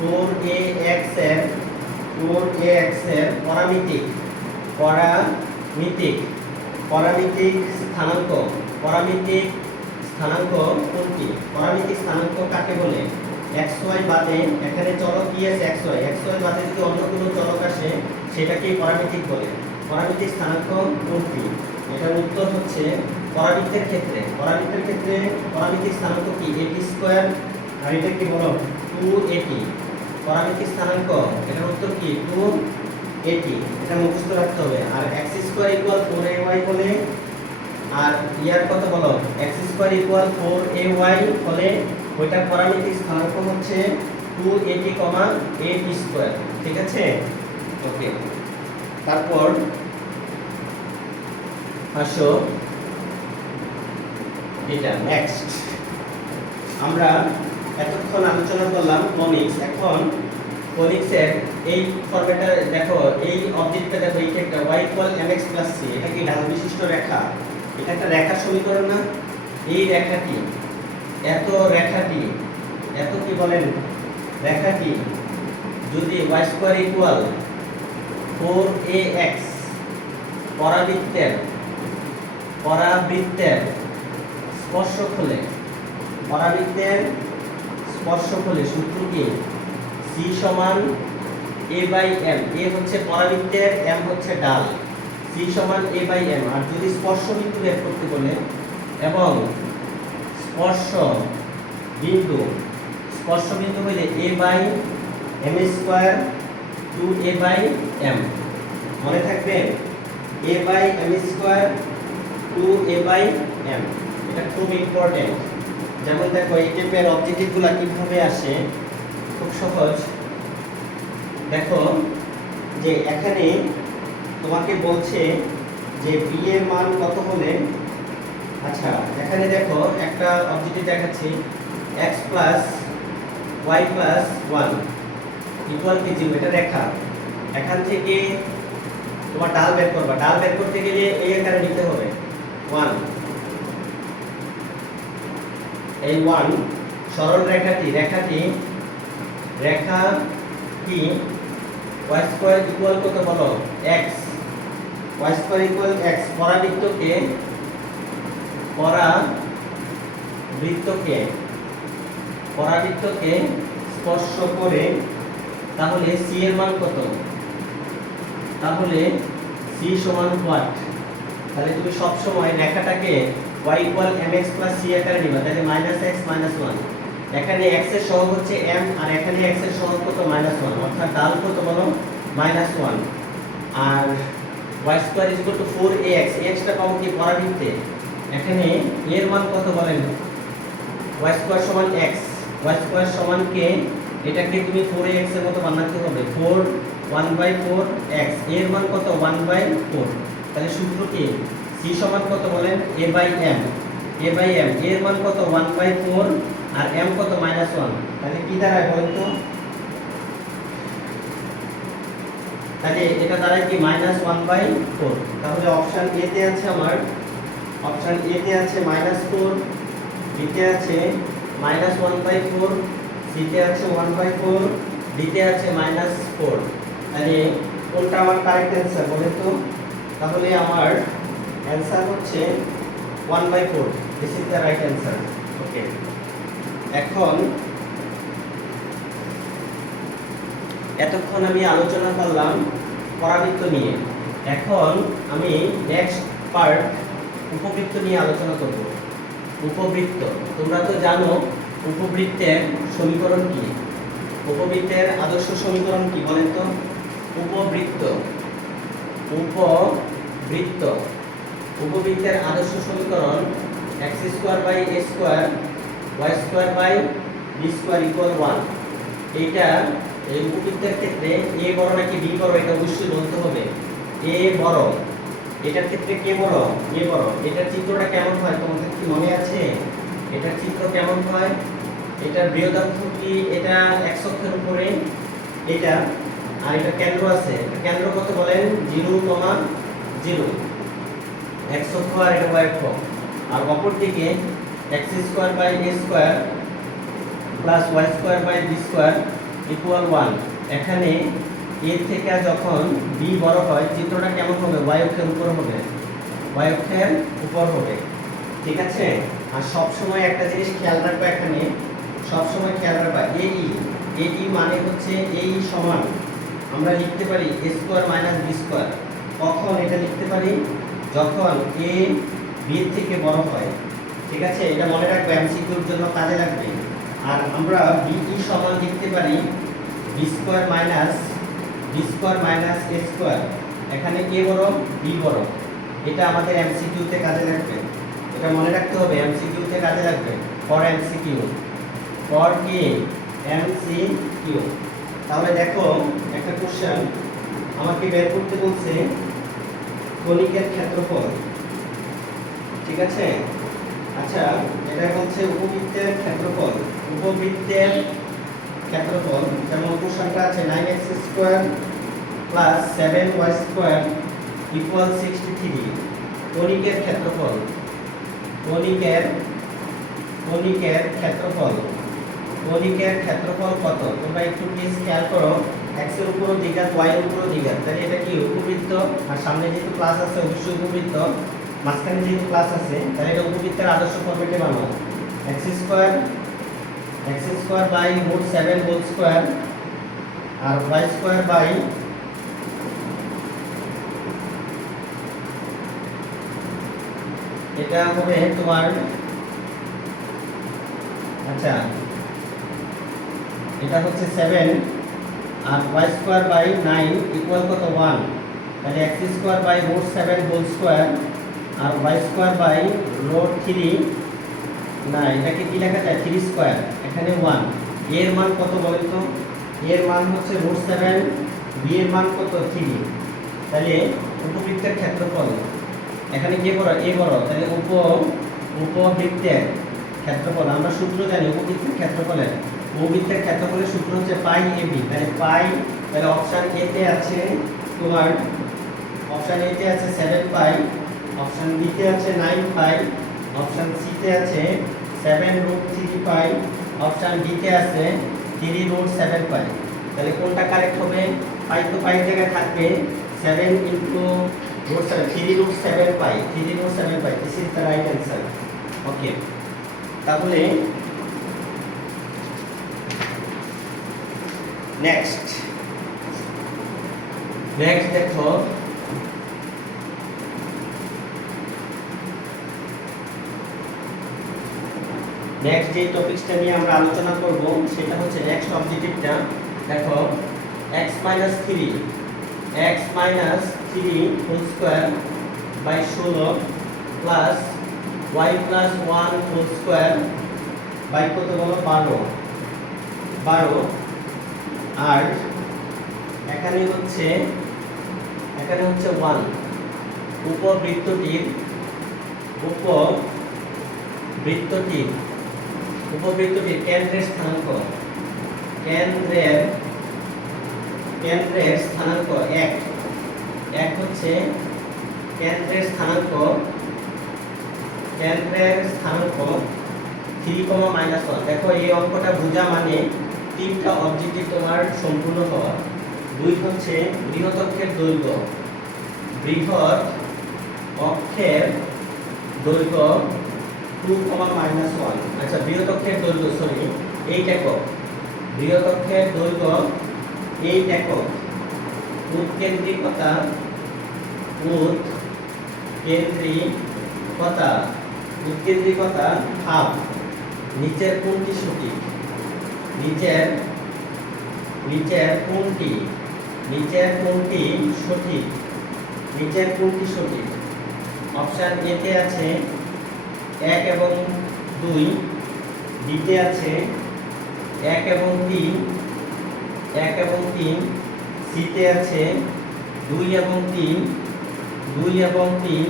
4ax এর 4ax এর পরামিতিক স্থানাঙ্ক। পরামিতিক স্থানাঙ্ক কোনটি? পরামিতিক স্থানাঙ্ক কাকে বলে? xy বাদে এখানে চলক কি আছে xy বাদে যদি অন্য কোনো চলক আসে সেটাকেই পরামিতিক বলে। পরামিতিক স্থানাঙ্ক কোনটি? এটার উত্তর হচ্ছে পরাবৃত্তের ক্ষেত্রে পরামিতিক স্থানাঙ্ক কি a² আর এটা কি বলো 2at। পরামিতিক স্থানাঙ্ক এটার উত্তর কি 2at। এটা মুখস্থ রাখতে হবে। আর x² ইকুয়াল 4ay বলে, আর ইয়ার কত বলো x² ইকুয়াল 4ay হলে ওইটা পরামিতিক স্থানাঙ্ক হচ্ছে 2at, at²। ঠিক আছে, ওকে। তারপর আসো এটা নেক্সট আমরা এতক্ষণ আলোচনা করলাম কনিক্স। এখন কনিক্সের এই ফরম্যাটটা দেখো, এই অবজেক্টটা দেখো, এইটা একটা y equal mx plus c, এটা কি ঢাল বিশিষ্ট রেখা? এটা একটা রেখার সমীকরণ না? এই রেখাটি এত কি বলেন রেখাটি যদি y স্কয়ার ইকুয়াল 4ax পরাবৃত্তের স্পর্শক হলে সূত্র কি c সমান a/m। a হচ্ছে পরাবৃত্তের, m হচ্ছে ঢাল, c সমান a/m। আর যদি স্পর্শ বিন্দু বের করতে বলে এবং স্পর্শ বিন্দু হইলে a/m² 2a/m। মনে থাকবে a/m² 2a/m। এটা খুব ইম্পর্টেন্ট। যেমন দেখো এই টাইপের অবজেক্টিভগুলো কিভাবে আসে, খুব সহজ। দেখো যে এখানে তোমাকে বলছে যে b এর মান কত হলে, আচ্ছা এখানে দেখো একটা অবজেক্টিভ দেখাচ্ছি x plus y plus 1 equal কি 0। এটা রেখা, এখান থেকে তোমার ঢাল বের করবা। ঢাল বের করতে গেলে এই আকারে নিতে হবে 1। এই 1 সরল রেখাটি y স্কয়ার ইকুয়াল কত বলো x, y square equal x। পরাবৃত্তকে স্পর্শ করে, তাহলে c এর মান কত? তাহলে c সমান what? তাহলে তুমি সব সময় রেখাটাকে y equal mx plus c আকারে নিবা। তাহলে -x - 1, এখানে x এর সহগ হচ্ছে m আর এখানে x এর সহগ কত -1, অর্থাৎ ঢাল কত বলো -1। আর y square equal to 4ax, x টা পাবো কি পরাবৃত্তে। এখানে এর মান কত বলেন, y স্কয়ার সমান x, y স্কয়ার সমান কে, এটাকে তুমি 4ax এর মতো বানাতে হবে 4 1/4x, এর মান কত 1/4। তাহলে সূত্র কি c সমান কত বলেন a/m, এর মান কত 1/4 আর m কত -1। তাহলে কি দাঁড়ায় বলেন তো? তাহলে এটা দাঁড়ায় কি -1/4। তাহলে অপশন এ তে আছে আমার, অপশন এ তে আছে -4, বি তে আছে -1/4, সি তে আছে 1/4, ডি তে আছে -4। তাহলে কোনটা আমার কারেক্ট অ্যান্সার বলেন তো? তাহলে আমার অ্যান্সার হচ্ছে 1/4। This is the right answer. Okay, এখন এতক্ষণ আমি আলোচনা করলাম পরাবৃত্ত নিয়ে। এখন আমি নেক্সট পার্ট উপবৃত্ত নিয়ে আলোচনা করব। উপবৃত্ত, তোমরা তো জানো উপবৃত্তের সমীকরণ কি, উপবৃত্তের আদর্শ সমীকরণ কি বলেন তো? উপবৃত্ত, উপবৃত্ত, উপবৃত্তের আদর্শ সমীকরণ x² / a² y² / b² = 1। এইটা এই উপবৃত্তের ক্ষেত্রে a বড় নাকি b বড় এটা অবশ্যই বলতে হবে। a বড়, এটার ক্ষেত্রে কে বড়? a বড়। এটার চিত্রটা কেমন হয় তোমাদের কি মনে আছে? এটার চিত্র কেমন হয়? এটার বৃহদাংশ কি? এটা x অক্ষের উপরে এটা, আর এটা কেন্দ্র আছে। কেন্দ্র কত বলেন? 0,0, x অক্ষ আর এটা y অক্ষ। আর অপর দিকে x² / a² + y² / b² = 1। এখানে a থেকে যখন b বড় হয় চিত্রটা কেমন হবে? y অক্ষের উপর হবে, y অক্ষের উপর হবে। ঠিক আছে? আর সব সময় একটা জিনিস খেয়াল রাখবা, এখানে সব সময় খেয়াল রাখবা AE মানে হচ্ছে AE সমান আমরা লিখতে পারি a² - b²। কখন এটা লিখতে পারি? যখন a b এর থেকে বড় হয়। ঠিক আছে, এটা মনে রাখবে, এমসিকিউর জন্য কাজে লাগবে। আর আমরা BE সমান লিখতে পারি b² - a²। এখানে a বড় b বড়, এটা আমাদের এমসিকিউতে কাজে লাগবে। এটা মনে রাখতে হবে, এমসিকিউতে কাজে লাগবে। ফর এমসিকিউ, ফর কি? এমসিকিউ। তাহলে দেখো একটা কোশ্চেন আমাকে বের করতে বলছে কণিকের ক্ষেত্রফল। ঠিক আছে, আচ্ছা এটা বলছে উপবৃত্তের ক্ষেত্রফল। উপবৃত্তের ক্ষেত্রফল যেমন কোশ্চেনটা আছে 9x² + 7y² = 63। কণিকের ক্ষেত্রফল, কণিকের ক্ষেত্রফল, কণিকের ক্ষেত্রফল কত? তোমরা একটু প্লিজ খেয়াল করো। x এর উপর দ্বিঘাত, y এর উপর দ্বিঘাত, তাহলে এটা কি? উপবৃত্ত। আর সামনে যেহেতু প্লাস আছে অবশ্যই উপবৃত্ত, মাঝখানে যেহেতু প্লাস আছে তাহলে এটা উপবৃত্তের আদর্শ ফরম্যাটে বানাও। x² / √7² আর y² / এটা হবে তোমার, আচ্ছা এটা হচ্ছে 7 আর y² / 9 = কত? 1। তাহলে x² / √7² আর y² / √3, না এটাকে কি লেখা যায়? 3²। এখানে 1। এর মান কত বলেন তো? এর মান হচ্ছে √7, বি এর মান কত? 3। তাহলে উপবৃত্তের ক্ষেত্রফল, এখানে কে বড়? a বড়। তাহলে উপবৃত্তের ক্ষেত্রফল আমরা সূত্র জানি উপবৃত্তের ক্ষেত্রফলের। উপবৃত্তের ক্ষেত্রফলের সূত্র হচ্ছে π/ab। তাহলে অপশন এ তে আছে তোমার, অপশন এ তে আছে 7π, অপশন বি তে আছে 9π, অপশন সি তে আছে 7√3π, অপশন ডি তে আছে 3√7π। তাহলে কোনটা কারেক্ট হবে? পাই তো পাই জায়গায় থাকবে, 7 * √7, 3√7π, 3√7π। This is the right answer. Okay, তাহলে নেক্সট দেখো নেক্সট যে টপিকসটা নিয়ে আমরা আলোচনা করব সেটা হচ্ছে নেক্সট অবজেক্টিভটা। দেখো x - 3 whole square by 16 plus y + 1 whole square by কত বলো? 12। আর এখানে হচ্ছে 1। উপবৃত্তটির কেন্দ্রের স্থানাঙ্ক, কেন্দ্রের স্থানাঙ্ক 1 1 হচ্ছে কেন্দ্রের স্থানাঙ্ক 3, দেখো এই অঙ্কটা বোঝা মানে তিনটা অবজেক্টিভ তোমার সম্পূর্ণ হওয়া। 2 হচ্ছে বৃহৎ অক্ষের দৈর্ঘ্য, বৃহৎ অক্ষের দৈর্ঘ্য 2, আচ্ছা বৃহৎ অক্ষের দৈর্ঘ্য 8 একক, বৃহৎ অক্ষের দৈর্ঘ্য 8 একক, উৎকেন্দ্রিকতা উৎকেন্দ্রিকতা হাফ। নিচের কোনটি সঠিক? নিচের কোনটি সঠিক? অপশন এ তে আছে 1 এবং 2, বি তে আছে 1 এবং 3, সি তে আছে 2 এবং 3,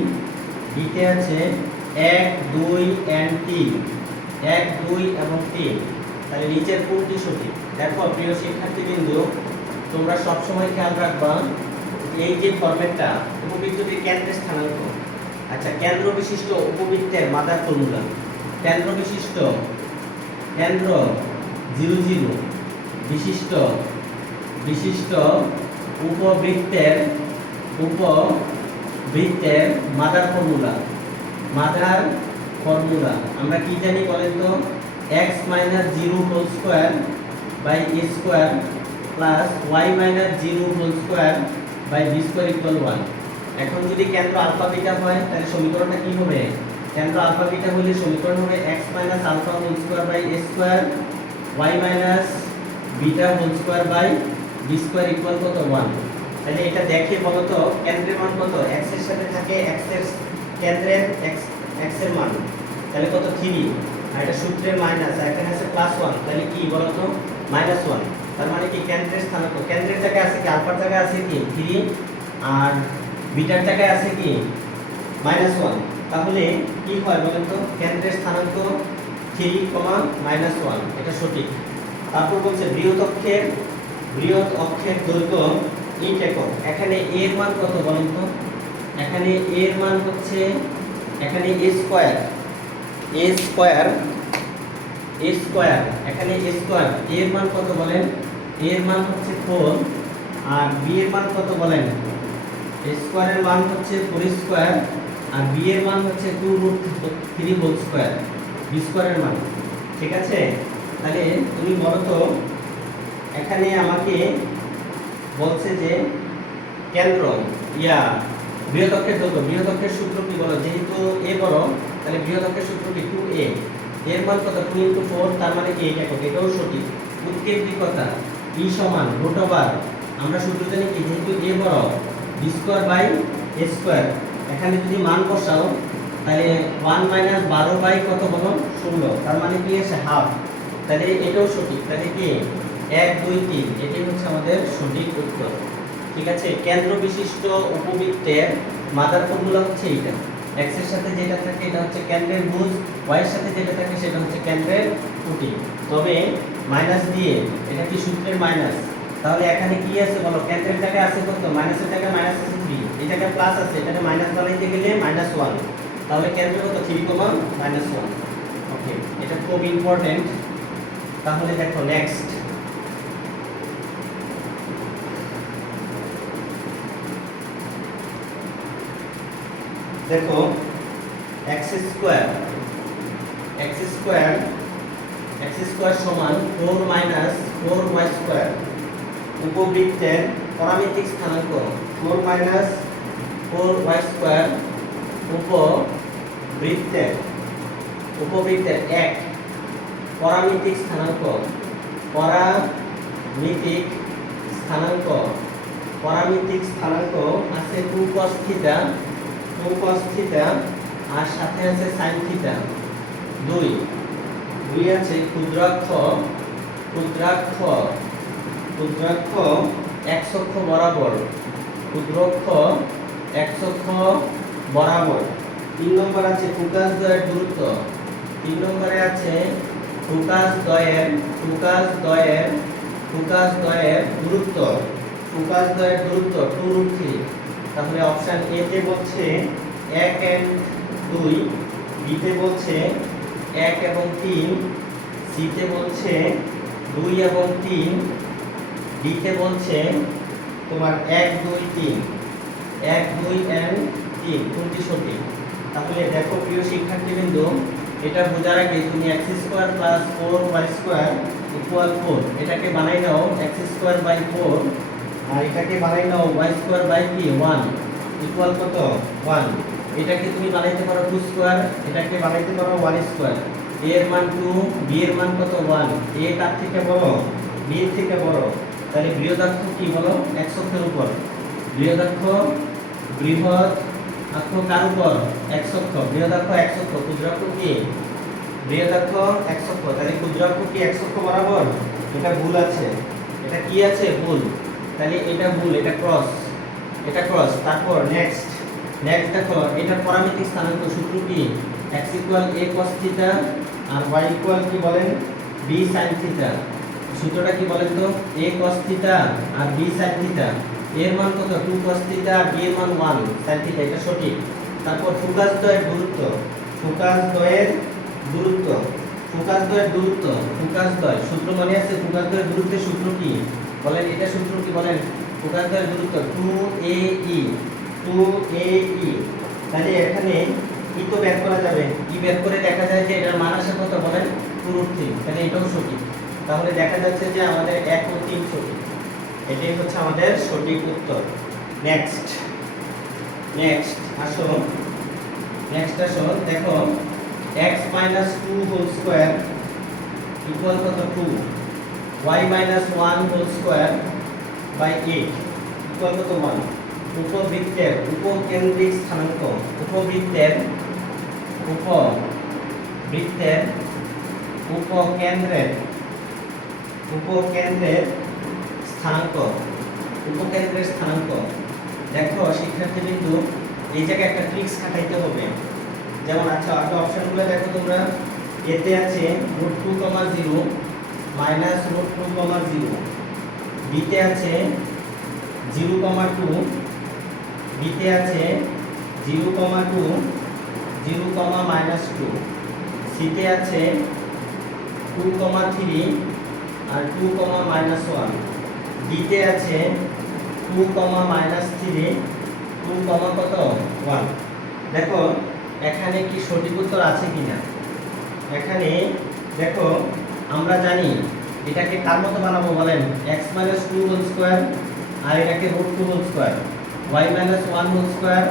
ডি তে আছে 1, 2 and 3, 1, 2 এবং 3। তাহলে নিচের কোনটি সঠিক? দেখো প্রিয় শিক্ষার্থীবৃন্দ, তোমরা সবসময় খেয়াল রাখবা এই যে ফরম্যাটটা, উপবৃত্তটির কেন্দ্রের স্থানাঙ্ক। আচ্ছা, কেন্দ্র বিশিষ্ট উপবৃত্তের মাদার ফর্মুলা, কেন্দ্র 0, 0 বিশিষ্ট উপবৃত্তের মাদার ফর্মুলা আমরা কি জানি বলেন তো? x - 0 whole square by a square plus y - 0 whole square by b square equal 1। এখন যদি কেন্দ্র আলফা বিটা হয় তাহলে সমীকরণটা কি হবে? কেন্দ্র আলফা বিটা হলে সমীকরণ হবে x - alpha whole square by a square, y - beta whole square by b square equal কত? 1। তাহলে এটা দেখে বলো তো কেন্দ্রের মান কত? x এর সাথে থাকে x এর কেন্দ্রের x এর মান, তাহলে কত? 3। আর এটা সূত্রের মাইনাস, আর এখানে আছে +1, তাহলে কি বলো তো? -1। তার মানে কি কেন্দ্রের স্থানাঙ্ক, কেন্দ্রের জায়গায় আছে কি? আলফার জায়গায় আছে কি 3, আর বিটার জায়গায় আছে কি -1। তাহলে কি হয় বলেন তো? কেন্দ্রের স্থানাঙ্ক 3, -1, এটা সঠিক। তারপর বলছে বৃহৎ অক্ষের দৈর্ঘ্য 8 একক। এখানে a এর মান কত বলেন তো? এখানে a এর মান হচ্ছে, এখানে a স্কয়ার, এখানে a স্কয়ার, a এর মান কত বলেন? a এর মান হচ্ছে 4, আর b এর মান কত বলেন? a স্কয়ারের মান হচ্ছে 4 স্কয়ার, আর b এর মান হচ্ছে 2√3 হোল স্কয়ার, b স্কয়ারের মান। ঠিক আছে? তাহলে তুমি বলো তো, এখানে আমাকে বলছে যে কেন্দ্র বৃহৎ অক্ষের দৈর্ঘ্য, বৃহৎ অক্ষের সূত্র কি বলো? যেহেতু a বড়, তাহলে বৃহৎ অক্ষের সূত্র কি? 2a, এর মান কত? 2 × 4, তার মানে 8 একক, এটাও সঠিক। উৎকেন্দ্রিকতা e সমান √, আমরা সূত্র জানি কি? যেহেতু a বড়, b square by a square. এখানে যদি মান বসাও তাহলে 1 - 12 বাই কত বলো? 16, তার মানে কি আছে? হাফ। তাহলে এটাও সঠিক। তাহলে কি 1, 2, 3, এটাই হচ্ছে আমাদের সঠিক উত্তর। ঠিক আছে? কেন্দ্র বিশিষ্ট উপবৃত্তের মাদার ফর্মুলা হচ্ছে এইটা। x এর সাথে যেটা থাকে এটা হচ্ছে কেন্দ্রের ভুজ, y এর সাথে যেটা থাকে সেটা হচ্ছে কেন্দ্রের খুঁটি। তবে মাইনাস দিয়ে, এটা কি সূত্রের মাইনাস? তাহলে এখানে কি আছে বলো? কেন্দ্রের জায়গায় আছে কত? মাইনাসের জায়গায় মাইনাস আছে 3, এই জায়গায় প্লাস আছে, এটাকে মাইনাস বানাইতে গেলে -1। তাহলে কেন্দ্র কত? 3, -1। ওকে, এটা খুব ইম্পর্টেন্ট। তাহলে দেখো নেক্সট, দেখো x স্কয়ার সমান 4 - 4y স্কয়ার। উপবৃত্তের পরামিতিক স্থানাঙ্ক 4 - 4y স্কয়ার। উপবৃত্তের 1 পরামিতিক স্থানাঙ্ক, আছে 2 cos থিটা, আর সাথে আছে sin থিটা। 2 আছে ক্ষুদ্রাক্ষ x অক্ষ বরাবর, 3 নম্বর আছে ফোকাস দ্বয়ের দূরত্ব, 3 নম্বরে আছে ফোকাস দ্বয়ের দূরত্ব। ফোকাস দ্বয়ের দূরত্ব 2√3। তাহলে অপশন এ তে বলছে 1 and 2, বি তে বলছে 1 এবং 3, সি তে বলছে 2 এবং 3, ডি তে বলছে তোমার 1 2 3, 1 2 and 3 কোনটি সঠিক? তাহলে দেখো প্রিয় শিক্ষার্থীবৃন্দ, এটা বোঝার আগে তুমি x² + 4y² = 4 এটাকে বানাই নাও x² / 4, আর এটাকে বানাই নাও y² / 1 ইকুয়াল কত 1। এটাকে তুমি বানাইতে পারো 2², এটাকে বানাইতে পারো 1²। a এর মান 2, b এর মান কত 1, a কার থেকে বড়, b এর থেকে বড়। তাহলে বৃহদাক্ষ কি বলো? x অক্ষের উপর। বৃহদাক্ষ বৃহৎ অক্ষ কার উপর? x অক্ষ। বৃহদাক্ষ x অক্ষ, ক্ষুদ্রাক্ষ কি? বৃহদাক্ষ x অক্ষ। তাহলে ক্ষুদ্রাক্ষ কি x অক্ষ বরাবর? এটা ভুল আছে। এটা কি আছে? ভুল। তাহলে এটা ভুল, এটা ক্রস, এটা ক্রস। তারপর নেক্সট দেখো এটার পরামিতিক স্থানাঙ্ক সূত্র কি? x = a cos θ R y = কি বলেন? b sin θ। সূত্রটা কি বলেন তো? a cos θ R b sin θ। এর মান কত? 2 cos θ আর b এর মান 1 sin θ, এটা সঠিক। তারপর ফোকাস দ্বয়ের দূরত্ব, ফোকাস দ্বয়ের দূরত্ব, ফোকাস দ্বয়ের দূরত্ব, ফোকাস দ্বয় সূত্র মনে আছে? ফোকাস দ্বয়ের দূরত্বের সূত্র কি বলেন? এটা সূত্র কি বলেন? ফোকাস দ্বয়ের দূরত্ব 2ae, 2ae। তাহলে এখানে ই তো বের করা যাবে, ই বের করে দেখা যায় যে এটার মান আসে কত বলেন? 2√3। তাহলে এটাও সঠিক। তাহলে দেখা যাচ্ছে যে আমাদের 1 ও 3 সঠিক। এটাই হচ্ছে আমাদের সঠিক উত্তর। নেক্সট আসো, দেখো x - 2 হোল স্কয়ার ইকুয়াল কত 2, y - 1 whole square by 8 equal কত 1। উপবৃত্তের উপকেন্দ্রিক স্থানাঙ্ক, উপকেন্দ্রের স্থানাঙ্ক। দেখো শিক্ষার্থীবৃন্দ, এই জায়গায় একটা ট্রিক্স খাটাইতে হবে। যেমন আচ্ছা আগে অপশনগুলো দেখো তোমরা, এতে আছে √2, 0 -√2, 0, বিতে আছে 0, 2, বিতে আছে 0, 2, 0, -2, সিতে আছে 2, 3 আর 2, -1, ডিতে আছে 2, -3, 2, কত 1। দেখো এখানে কি সঠিক উত্তর আছে কিনা? এখানে দেখো আমরা জানি এটাকে কার মতো বানাবো বলেন? x - 2 হোল স্কয়ার আর এটাকে √2 whole square, y - 1 whole square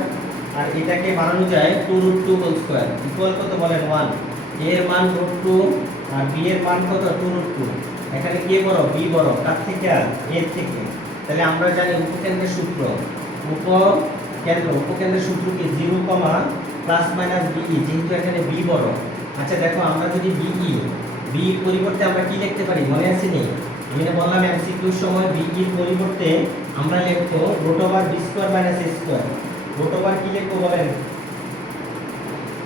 আর এটাকে বানানো যায় 2√2 হোল স্কয়ার ইকুয়াল কত বলেন? 1। a এর মান √2 আর b এর মান কত? 2√2। এখানে কে বড়? b বড়। কার থেকে? a এর থেকে। তাহলে আমরা জানি উপকেন্দ্রের সূত্র, উপকেন্দ্রের সূত্র কি? 0, +-be, যেহেতু এখানে b বড়। আচ্ছা দেখো আমরা যদি b পরিবর্তে আমরা কি লিখতে পারি? মনে আছে নি? আমি না বললাম এমসিকিউ এর সময় b এর পরিবর্তে আমরা লিখবো √b² - a²। √, কি লিখবো বলেন?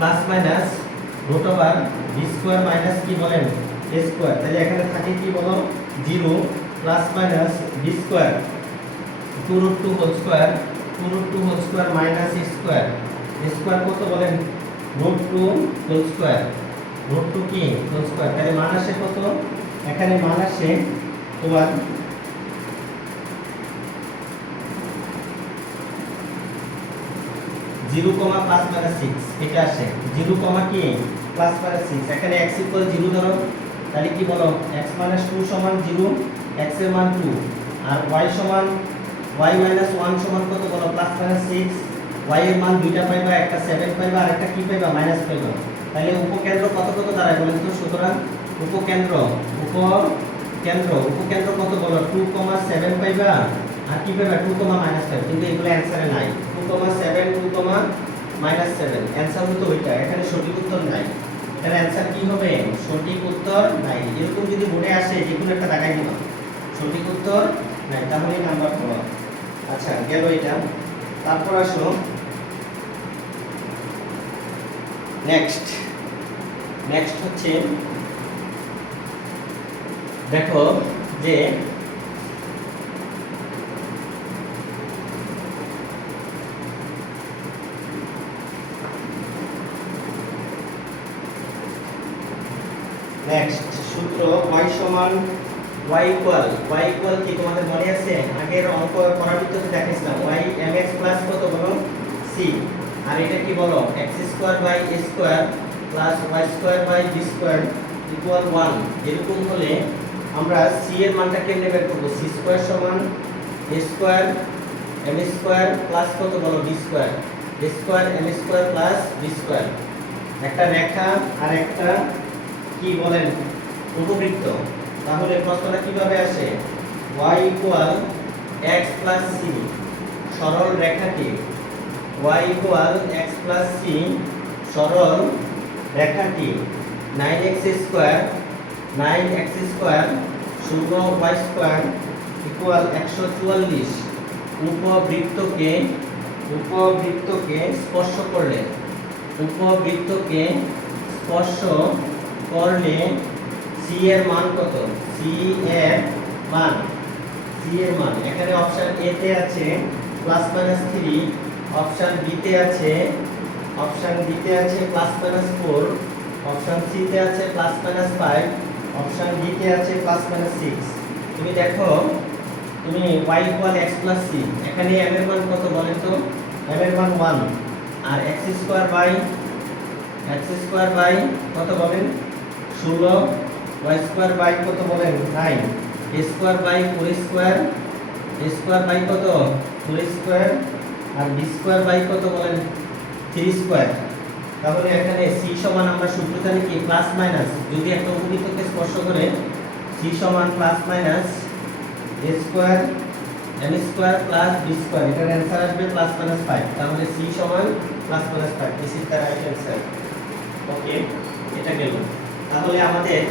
+-√b² - কি বলেন? a²। তাহলে এখানে থাকে কি বলো? 0 +-b², 2√2 whole square, 2√2 whole square -a², a² কত বলেন? √2 হোল স্কয়ার, √2 কি হোল স্কয়ার। তাহলে মান আসে কত? এখানে মান আসে তোমার 0, +-6, এটা আসে 0, কি +-6। এখানে x = 0 ধরো, তাহলে কি বলো? x - 2 = 0, x এর মান 2 আর y - 1 সমান কত বলো? +-6। y এর মান দুইটা পাইবা, একটা 7 পাইবা আর একটা কি পাইবা? মাইনাস পাইবা। তাহলে উপকেন্দ্র কত দাঁড়ায় বলেন তো? সুতরাং উপকেন্দ্র কত বলো? 2, 7 পাইবা আর কি পাইবা? 2, -5। কিন্তু এগুলো অ্যানসারে নাই। 2, 7, 2, -7 অ্যানসার হতো ওইটা। এখানে সঠিক উত্তর নাই। এখানে অ্যানসার কি হবে? সঠিক উত্তর নাই। এরকম যদি বোর্ডে আসে যে কোনো একটা দাগাই দিবা, সঠিক উত্তর নাই, তাহলে নাম্বার পাওয়া। আচ্ছা গেল এটা। তারপর আসো নেক্সট হচ্ছে দেখো যে নেক্সট সূত্র y সমান y ইকুয়াল কি তোমাদের মনে আছে? আগের অঙ্ক পরাবৃত্ততে দেখাইছিলাম y mx প্লাস কত বলো c, আর এটা কি বলো x square by a square plus y square by b square equal 1। এরকম হলে আমরা c এর মানটা কেমনে বের করব? c স্কয়ার সমান a square m square plus কত বলো b square, a square m square plus b square. একটা রেখা আর একটা কি বলেন উপবৃত্ত, তাহলে প্রশ্নটা কিভাবে আসে? y equal x plus c, সরল রেখাটি y equal x plus c, সরল রেখাটি 9x স্কয়ার 9x স্কয়ার শূন্য y স্কয়ার ইকুয়াল 144 উপবৃত্তকে স্পর্শ করলে c এর মান কত? c এর মান এখানে অপশন এ তে আছে প্লাস মাইনাস 3, অপশন বি তে আছে প্লাস মাইনাস 4, অপশন সি তে আছে প্লাস মাইনাস 5, অপশন ডি তে আছে প্লাস মাইনাস 6। তুমি দেখো, তুমি y equal x plus c, এখানে m এর মান কত বলেন তো? m এর মান 1, আর x স্কয়ার বাই কত বলেন? 16, y স্কয়ার বাই কত বলেন? 9, a square by 4 square, a square by কত? 4 স্কয়ার, আর b স্কয়ার বাই কত বলেন? 3 স্কয়ার। তাহলে এখানে c সমান আমরা সূত্র জানি কি? প্লাস মাইনাস, যদি একটা উপবৃত্তকে স্পর্শ করে c সমান plus minus a square m square plus b square, এটার অ্যানসার আসবে প্লাস মাইনাস 5। তাহলে c সমান plus minus 5, this is the right answer. Okay, এটা গেল। তাহলে আমাদের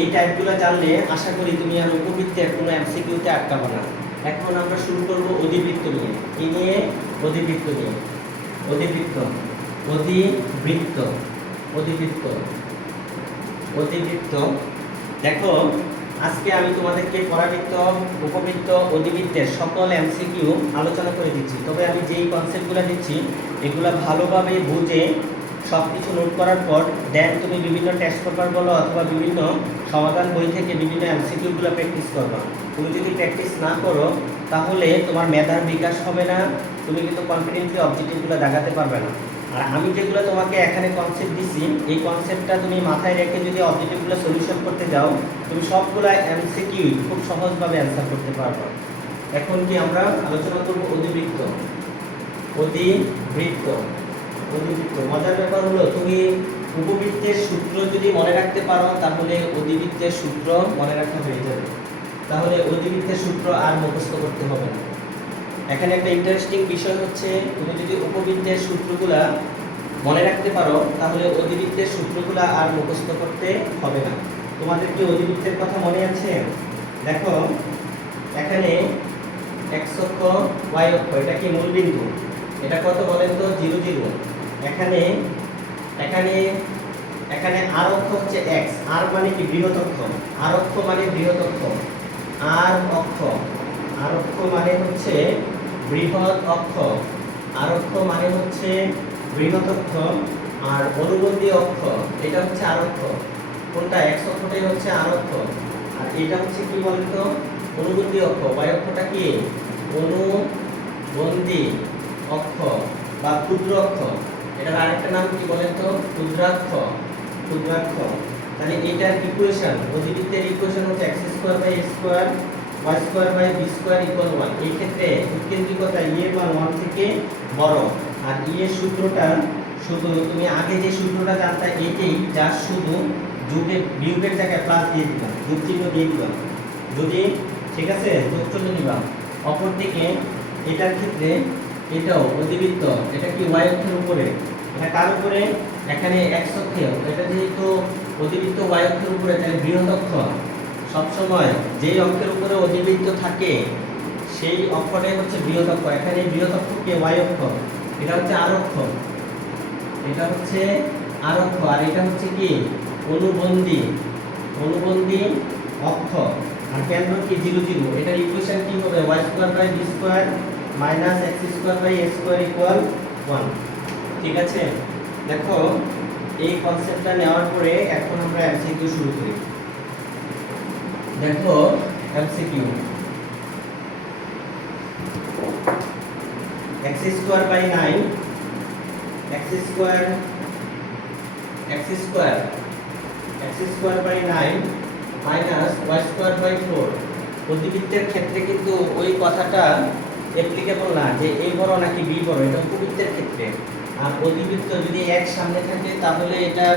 এই টাইপগুলো জানলে আশা করি তুমি আর উপবৃত্তের কোনো এমসিকিউতে আটকাবে না। এখন আমরা শুরু করব অধিবৃত্ত নিয়ে। কি নিয়ে? অধিবৃত্ত নিয়ে। অধিবৃত্ত। দেখো, আজকে আমি তোমাদেরকে পরাবৃত্ত, উপবৃত্ত, অধিবৃত্তের সকল এমসিকিউ আলোচনা করে দিচ্ছি। তবে আমি যেই কনসেপ্টগুলো দিচ্ছি এগুলো ভালোভাবে বুঝে সব কিছু নোট করার পর দেন তুমি বিভিন্ন টেস্ট পেপার বলো অথবা বিভিন্ন সমাধান বই থেকে বিভিন্ন এমসিকিউগুলো প্র্যাকটিস করবা। তুমি যদি প্র্যাকটিস না করো তাহলে তোমার মেধার বিকাশ হবে না, তুমি কিন্তু কনফিডেন্টলি অবজেক্টিভগুলো দেখাতে পারবে না। আর আমি যেগুলো তোমাকে এখানে কনসেপ্ট দিচ্ছি, এই কনসেপ্টটা তুমি মাথায় রেখে যদি অবজেক্টিভগুলো সলিউশন করতে যাও, তুমি সবগুলো এমসিকিউ খুব সহজভাবে অ্যান্সার করতে পারবে। এখন কি আমরা আলোচনা করব অধিবৃত্ত। মজার ব্যাপার হলো, তুমি উপবৃত্তের সূত্র যদি মনে রাখতে পারো তাহলে অধিবৃত্তের সূত্র মনে রাখা হয়ে যাবে। তাহলে অধিবৃত্তের সূত্র আর মুখস্থ করতে হবে না। এখানে একটা ইন্টারেস্টিং বিষয় হচ্ছে, তুমি যদি উপবৃত্তের সূত্রগুলা মনে রাখতে পারো তাহলে অধিবৃত্তের সূত্রগুলা আর মুখস্থ করতে হবে না। তোমাদের কি অধিবৃত্তের কথা মনে আছে? দেখো, এখানে x অক্ষ y অক্ষ, এটা কি মূল বিন্দু? এটা কত বলেন তো? 0 0। এখানে আর অক্ষ হচ্ছে x, আর মানে কি? বৃহৎ অক্ষ। আর অক্ষ মানে বৃহৎ অক্ষ। আর অক্ষ মানে হচ্ছে বৃহৎ অক্ষ। আর অক্ষ মানে হচ্ছে বৃহৎ অক্ষ, আর অনুবন্ধী অক্ষ এটা হচ্ছে আর অক্ষ। কোনটা? x অক্ষটাই হচ্ছে আর অক্ষ, আর এটা হচ্ছে কি বলতো? অনুবন্ধী অক্ষ। y অক্ষটা কি? অনুবন্ধী অক্ষ বা ক্ষুদ্র অক্ষ। এটার আরেকটা নাম কি বলেন তো? ক্ষুদ্রাক্ষ। তাহলে এটার ইকুয়েশন, অধিবৃত্তের ইকুয়েশন হচ্ছে x square by a square y square by b square equal 1। এই ক্ষেত্রে উৎকেন্দ্রিকতা e এর মান 1 থেকে বড়, আর e এর সূত্রটা শুধু তুমি আগে যে সূত্রটা জানতা এইটাই, যা শুধু বিয়োগের জায়গায় প্লাস দিয়ে দিবা, যোগ চিহ্ন দিয়ে দিবা যদি, ঠিক আছে, যোগ চিহ্ন নিবা। অপরদিকে এটার ক্ষেত্রে এটাও অধিবৃত্ত, এটা কি y অক্ষের উপরে, এটা কার উপরে? এখানে x অক্ষে, এটা যেহেতু অধিবৃত্ত y অক্ষের উপরে, তাহলে বৃহৎ অক্ষ সবসময় যেই অক্ষের উপরে অধিবৃত্ত থাকে সেই অক্ষটাই হচ্ছে বৃহৎ অক্ষ। এখানে বৃহৎ অক্ষ কি? y অক্ষ। এটা হচ্ছে আর অক্ষ, আর এটা হচ্ছে কি? অনুবন্ধী অক্ষ। আর কেন্দ্র কি? 0 0। এটার ইকুয়েশন কি হবে? y square by b square minus x square by a square equal 1। ঠিক আছে, দেখো এই কনসেপ্টটা নেওয়ার পরে এখন আমরা এমসিকিউ শুরু করি। দেখো MCQ x square by 9 x square by 9 minus y square by 4। অধিবৃত্তের ক্ষেত্রে কিন্তু ওই কথাটা অ্যাপ্লিকেবল না যে a বড় নাকি b বড়, এটা উপবৃত্তের ক্ষেত্রে। আর অধিবৃত্ত যদি এক সামনে থাকে তাহলে এটার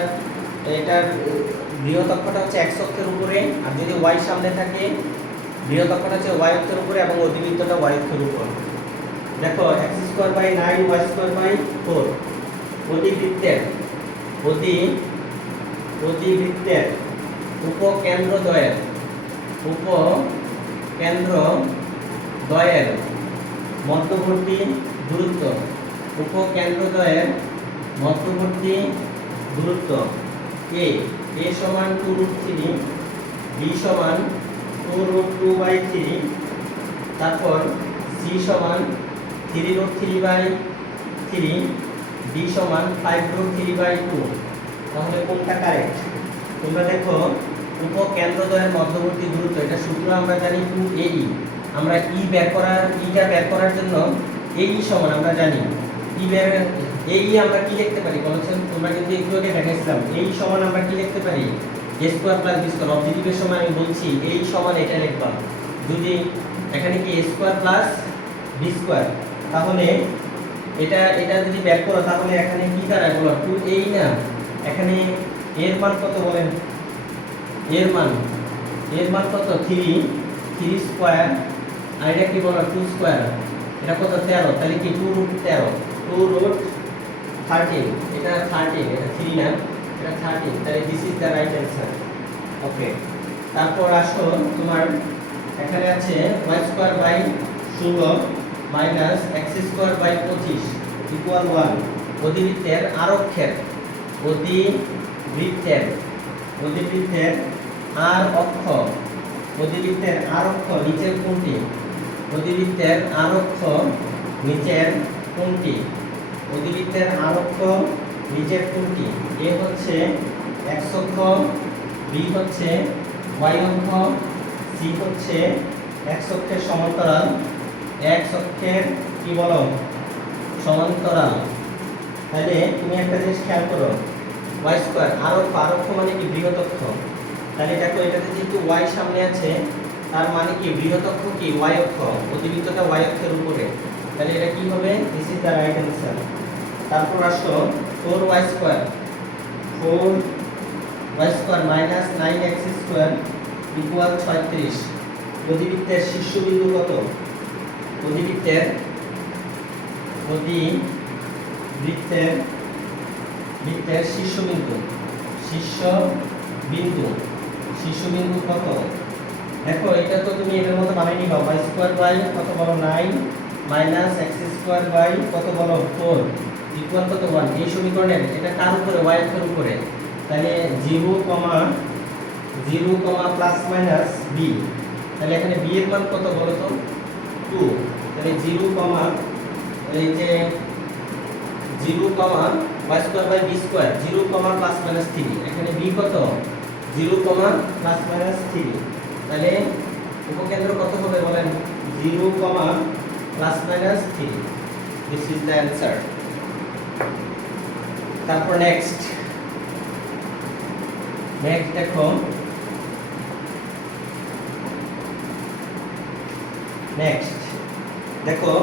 বৃহৎ অক্ষটা হচ্ছে x অক্ষের উপরে, আর যদি y সামনে থাকে বৃহৎ অক্ষটা হচ্ছে y অক্ষের উপরে এবং অধিবৃত্তটা y অক্ষের উপর। দেখো x square by 9 y square by 4 অধিবৃত্তের উপকেন্দ্রদ্বয়ের মধ্যবর্তী দূরত্ব, উপকেন্দ্রদ্বয়ের মধ্যবর্তী দূরত্ব a সমান 2√3, b সমান 2√2/3, তারপর c সমান 3√3/3, d সমান 5√3/2। তাহলে কোনটা কারেক্ট? তোমরা দেখো উপকেন্দ্রদ্বয়ের মধ্যবর্তী দূরত্ব, এটা সূত্র আমরা জানি 2ae। আমরা টা বের করার জন্য ae সমান আমরা জানি ae আমরা কি লিখতে পারি বলেছেন? তোমরা কিন্তু একটু আগে দেখাইছিলাম ae সমান আমরা কি লিখতে পারি? a square plus b square. অবজেক্টিভের সময় আমি বলছি ae সমান এটা লিখবা। যদি এখানে কি a square plus b square, তাহলে এটা যদি বের করো তাহলে এখানে কি দাঁড়ায় বলো? 2ae না, এখানে এর মান কত বলেন? এর মান কত? 3 স্কয়ার, আর এটা কি বলো? 2 স্কয়ার। এটা কত? 13। তাহলে কি 2√13, 2√13। এটা 13, এটা 3 না, এটা 13। তাহলে this is the right answer. Okay, তারপর আসো তোমার এখানে আছে y square by 16 minus x square by 25 equal 1। অধিবৃত্তের আরক্ষের আর অক্ষ নিচের কোণটি? অধিবৃত্তের আরক্ষ নিচের কোণটি? a হচ্ছে x অক্ষ, b হচ্ছে y অক্ষ, c হচ্ছে x অক্ষের সমান্তরাল, x অক্ষের কি বলো? সমান্তরাল। তাহলে তুমি একটা জিনিস খেয়াল করো, y স্কয়ার আরক্ষ মানে কি? বৃহৎ অক্ষ। তাহলে দেখো এটাতে যেহেতু y সামনে আছে তার মানে কি বৃহৎ অক্ষ কি? y অক্ষ, অধিবৃত্তটা y অক্ষের উপরে। তাহলে এটা কি হবে? This is the right answer. তারপর আসো 4y square minus 9x square equal 36। অধিবৃত্তের শীর্ষবিন্দু কত? অধিবৃত্তের শীর্ষবিন্দু কত? দেখো এটা তো তুমি এটার মতো বানিয়ে নিবা। y স্কয়ার বাই কত বলো? 9 মাইনাস x স্কয়ার বাই কত বলো? 4 ইকুয়াল কত? 1। এই সমীকরণের এটা কার উপরে? y এর উপরে। তাহলে 0, প্লাস মাইনাস b। তাহলে এখানে b এর মান কত বলো তো? 2। তাহলে 0, এই যে 0, y square by b square, 0, plus minus 3। এখানে b কত? 0, প্লাস মাইনাস 3। তাহলে উপকেন্দ্র কত হবে বলেন? 0, plus minus 3। This is the answer. তারপর নেক্সট দেখো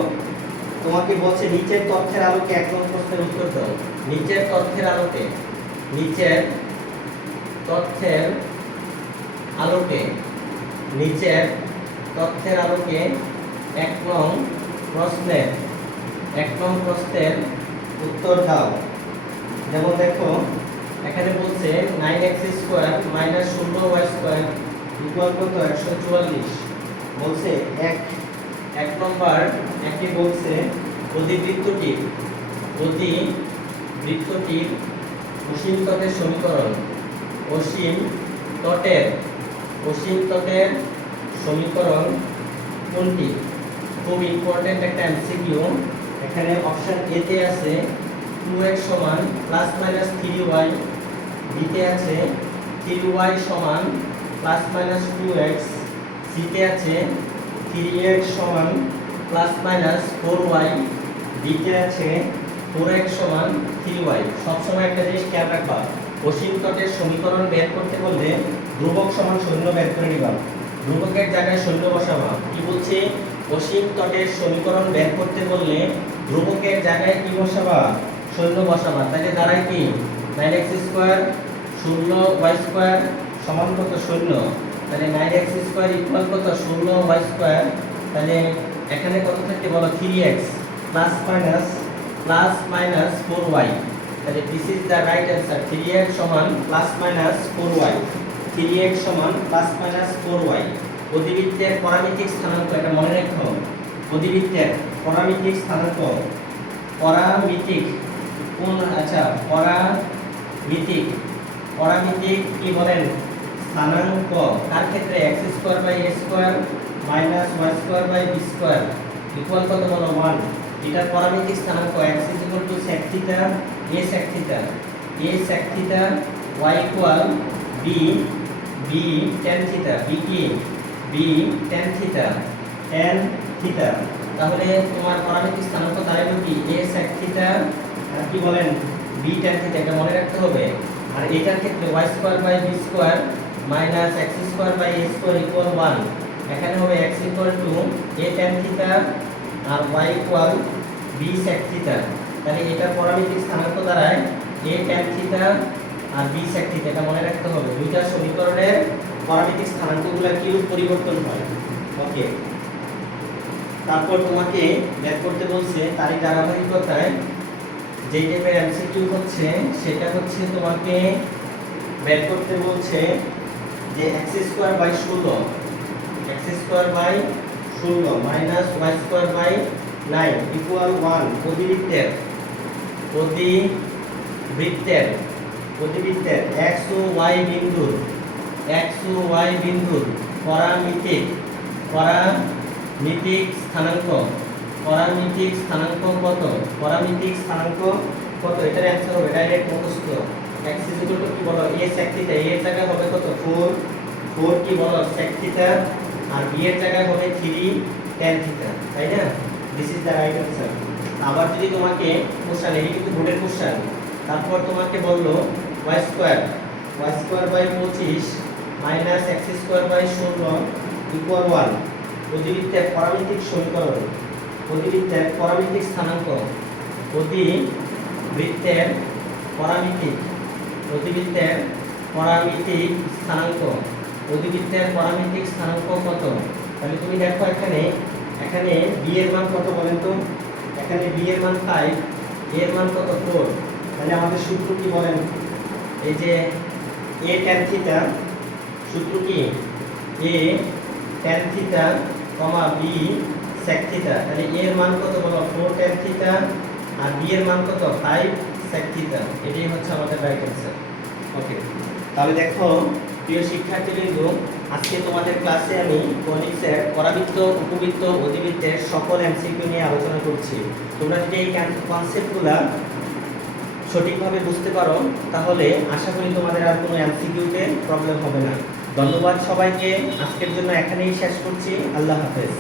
তোমাকে বলছে নিচের তথ্যের আলোকে এক নম্বর প্রশ্নের উত্তর দাও। নিচের তথ্যের আলোকে এক নং প্রশ্নের উত্তর দাও। যেমন দেখো এখানে বলছে 9x square minus 16y square equal কত? 144। বলছে এক নম্বর একটি বলছে অধিবৃত্তটির অসীম তটের সমীকরণ, অসীম তটের সমীকরণ কোনটি? খুব ইম্পর্টেন্ট একটা এমসিকিউ। এখানে অপশন এ তে আছে 2x সমান প্লাস মাইনাস 3y, b তে আছে 3y সমান প্লাস মাইনাস 2x, c তে আছে 3x সমান প্লাস মাইনাস 4y, d তে আছে 4x সমান 3y। সবসময় একটা জিনিস খেয়াল রাখবা, অসীম তটের সমীকরণ বের করতে বললে ধ্রুবক সমান শূন্য বের করে নিবা, ধ্রুবকের জায়গায় শূন্য বসাবা। কি বলছে, অসীম তটের সমীকরণ বের করতে বললে ধ্রুবকের জায়গায় কি বসাবা, শূন্য বসাবা। তাহলে দাঁড়ায় কি 9x স্কয়ার 16y স্কয়ার সমান কত, শূন্য। তাহলে 9x স্কয়ার ইকুয়াল কত, 16y স্কয়ার। তাহলে এখানে কত থাকে বলো, 3x প্লাস মাইনাস 4y। তাহলে this is the right answer. 3x সমান প্লাস মাইনাস 4y, 3x সমান প্লাস মাইনাস 4y। অধিবৃত্তের পরামিতিক স্থানাঙ্ক, এটা মনে রাখো, অধিবৃত্তের পরামিতিক স্থানাঙ্ক, পরামিতিক কোন, আচ্ছা পরামিতিক কি বলেন, স্থানাঙ্ক তার ক্ষেত্রে x square by a square minus y square by b square equal কত বলো, 1। এটার পরামিতিক স্থানাঙ্ক x equal to sec theta a sec theta, a sec theta, y equal b tan theta, b কি, b tan থিটা, তাহলে তোমার পরামিতিক স্থানাঙ্ক দাঁড়াবে কি, a sec থিটা আর কি বলেন b tan থিটা, এটা মনে রাখতে হবে। আর এটার ক্ষেত্রে y square by b square minus x square by a square equal 1। এখানে হবে x equal to a tan theta আর y equal b sec theta. তাহলে এটা পরামিতিক স্থানাঙ্ক দাঁড়ায় a tan থিটা আর b sec থিটা, এটা মনে রাখতে হবে। দুইটা সমীকরণের পরামিতিক স্থানাঙ্কগুলো কি পরিবর্তন হয়। ওকে, তারপর তোমাকে বের করতে বলছে তারই ধারাবাহিকতায় যে টাইপের এমসিকিউ হচ্ছে সেটা হচ্ছে তোমাকে বের করতে বলছে যে x square by 16 minus y square by 9 equal 1। অধিবৃত্তের x ও y বিন্দুর পরামিতিক স্থানাঙ্ক কত, এটার অ্যানসার হবে ডাইরেক্ট মুখস্থ। x ইকুয়াল টু কি বলো, a sec থিটা, a এর জায়গায় হবে কত, 4 কি বলো sec থিটা, আর b এর জায়গায় হবে 3 tan থিটা, তাই না? This is the right answer. আবার যদি তোমাকে কোশ্চেন, এই কিন্তু বোর্ডের কোশ্চেন, তারপর তোমাকে বললো y square by 25 minus x square by 16 equal 1। অধিবৃত্তের পরামিতিক সমীকরণ, অধিবৃত্তের পরামিতিক স্থানাঙ্ক, অধিবৃত্তের পরামিতিক স্থানাঙ্ক কত? তাহলে তুমি দেখো এখানে b এর মান কত বলেন তো, এখানে b এর মান 5, a এর মান কত 4। তাহলে আমাদের সূত্র কি বলেন, এই যে a tan থিটা, সূত্র কি a tan theta, b sec theta. তাহলে a এর মান কত বলো, 4 tan থিটা, আর b এর মান কত, 5 sec থিটা। এটাই হচ্ছে আমাদের রাইট অ্যানসার। ওকে, তাহলে দেখো প্রিয় শিক্ষার্থীবৃন্দ, আজকে তোমাদের ক্লাসে আমি গণিতের পরাবৃত্ত, উপবৃত্ত, অধিবৃত্তের সকল এমসিকিউ নিয়ে আলোচনা করছি। তোমরা যদি এই কনসেপ্টগুলো সঠিকভাবে বুঝতে পারো তাহলে আশা করি তোমাদের আর কোনো এমসিকিউতে প্রবলেম হবে না। ধন্যবাদ সবাইকে, আজকের জন্য এখানেই শেষ করছি। আল্লাহ হাফেজ।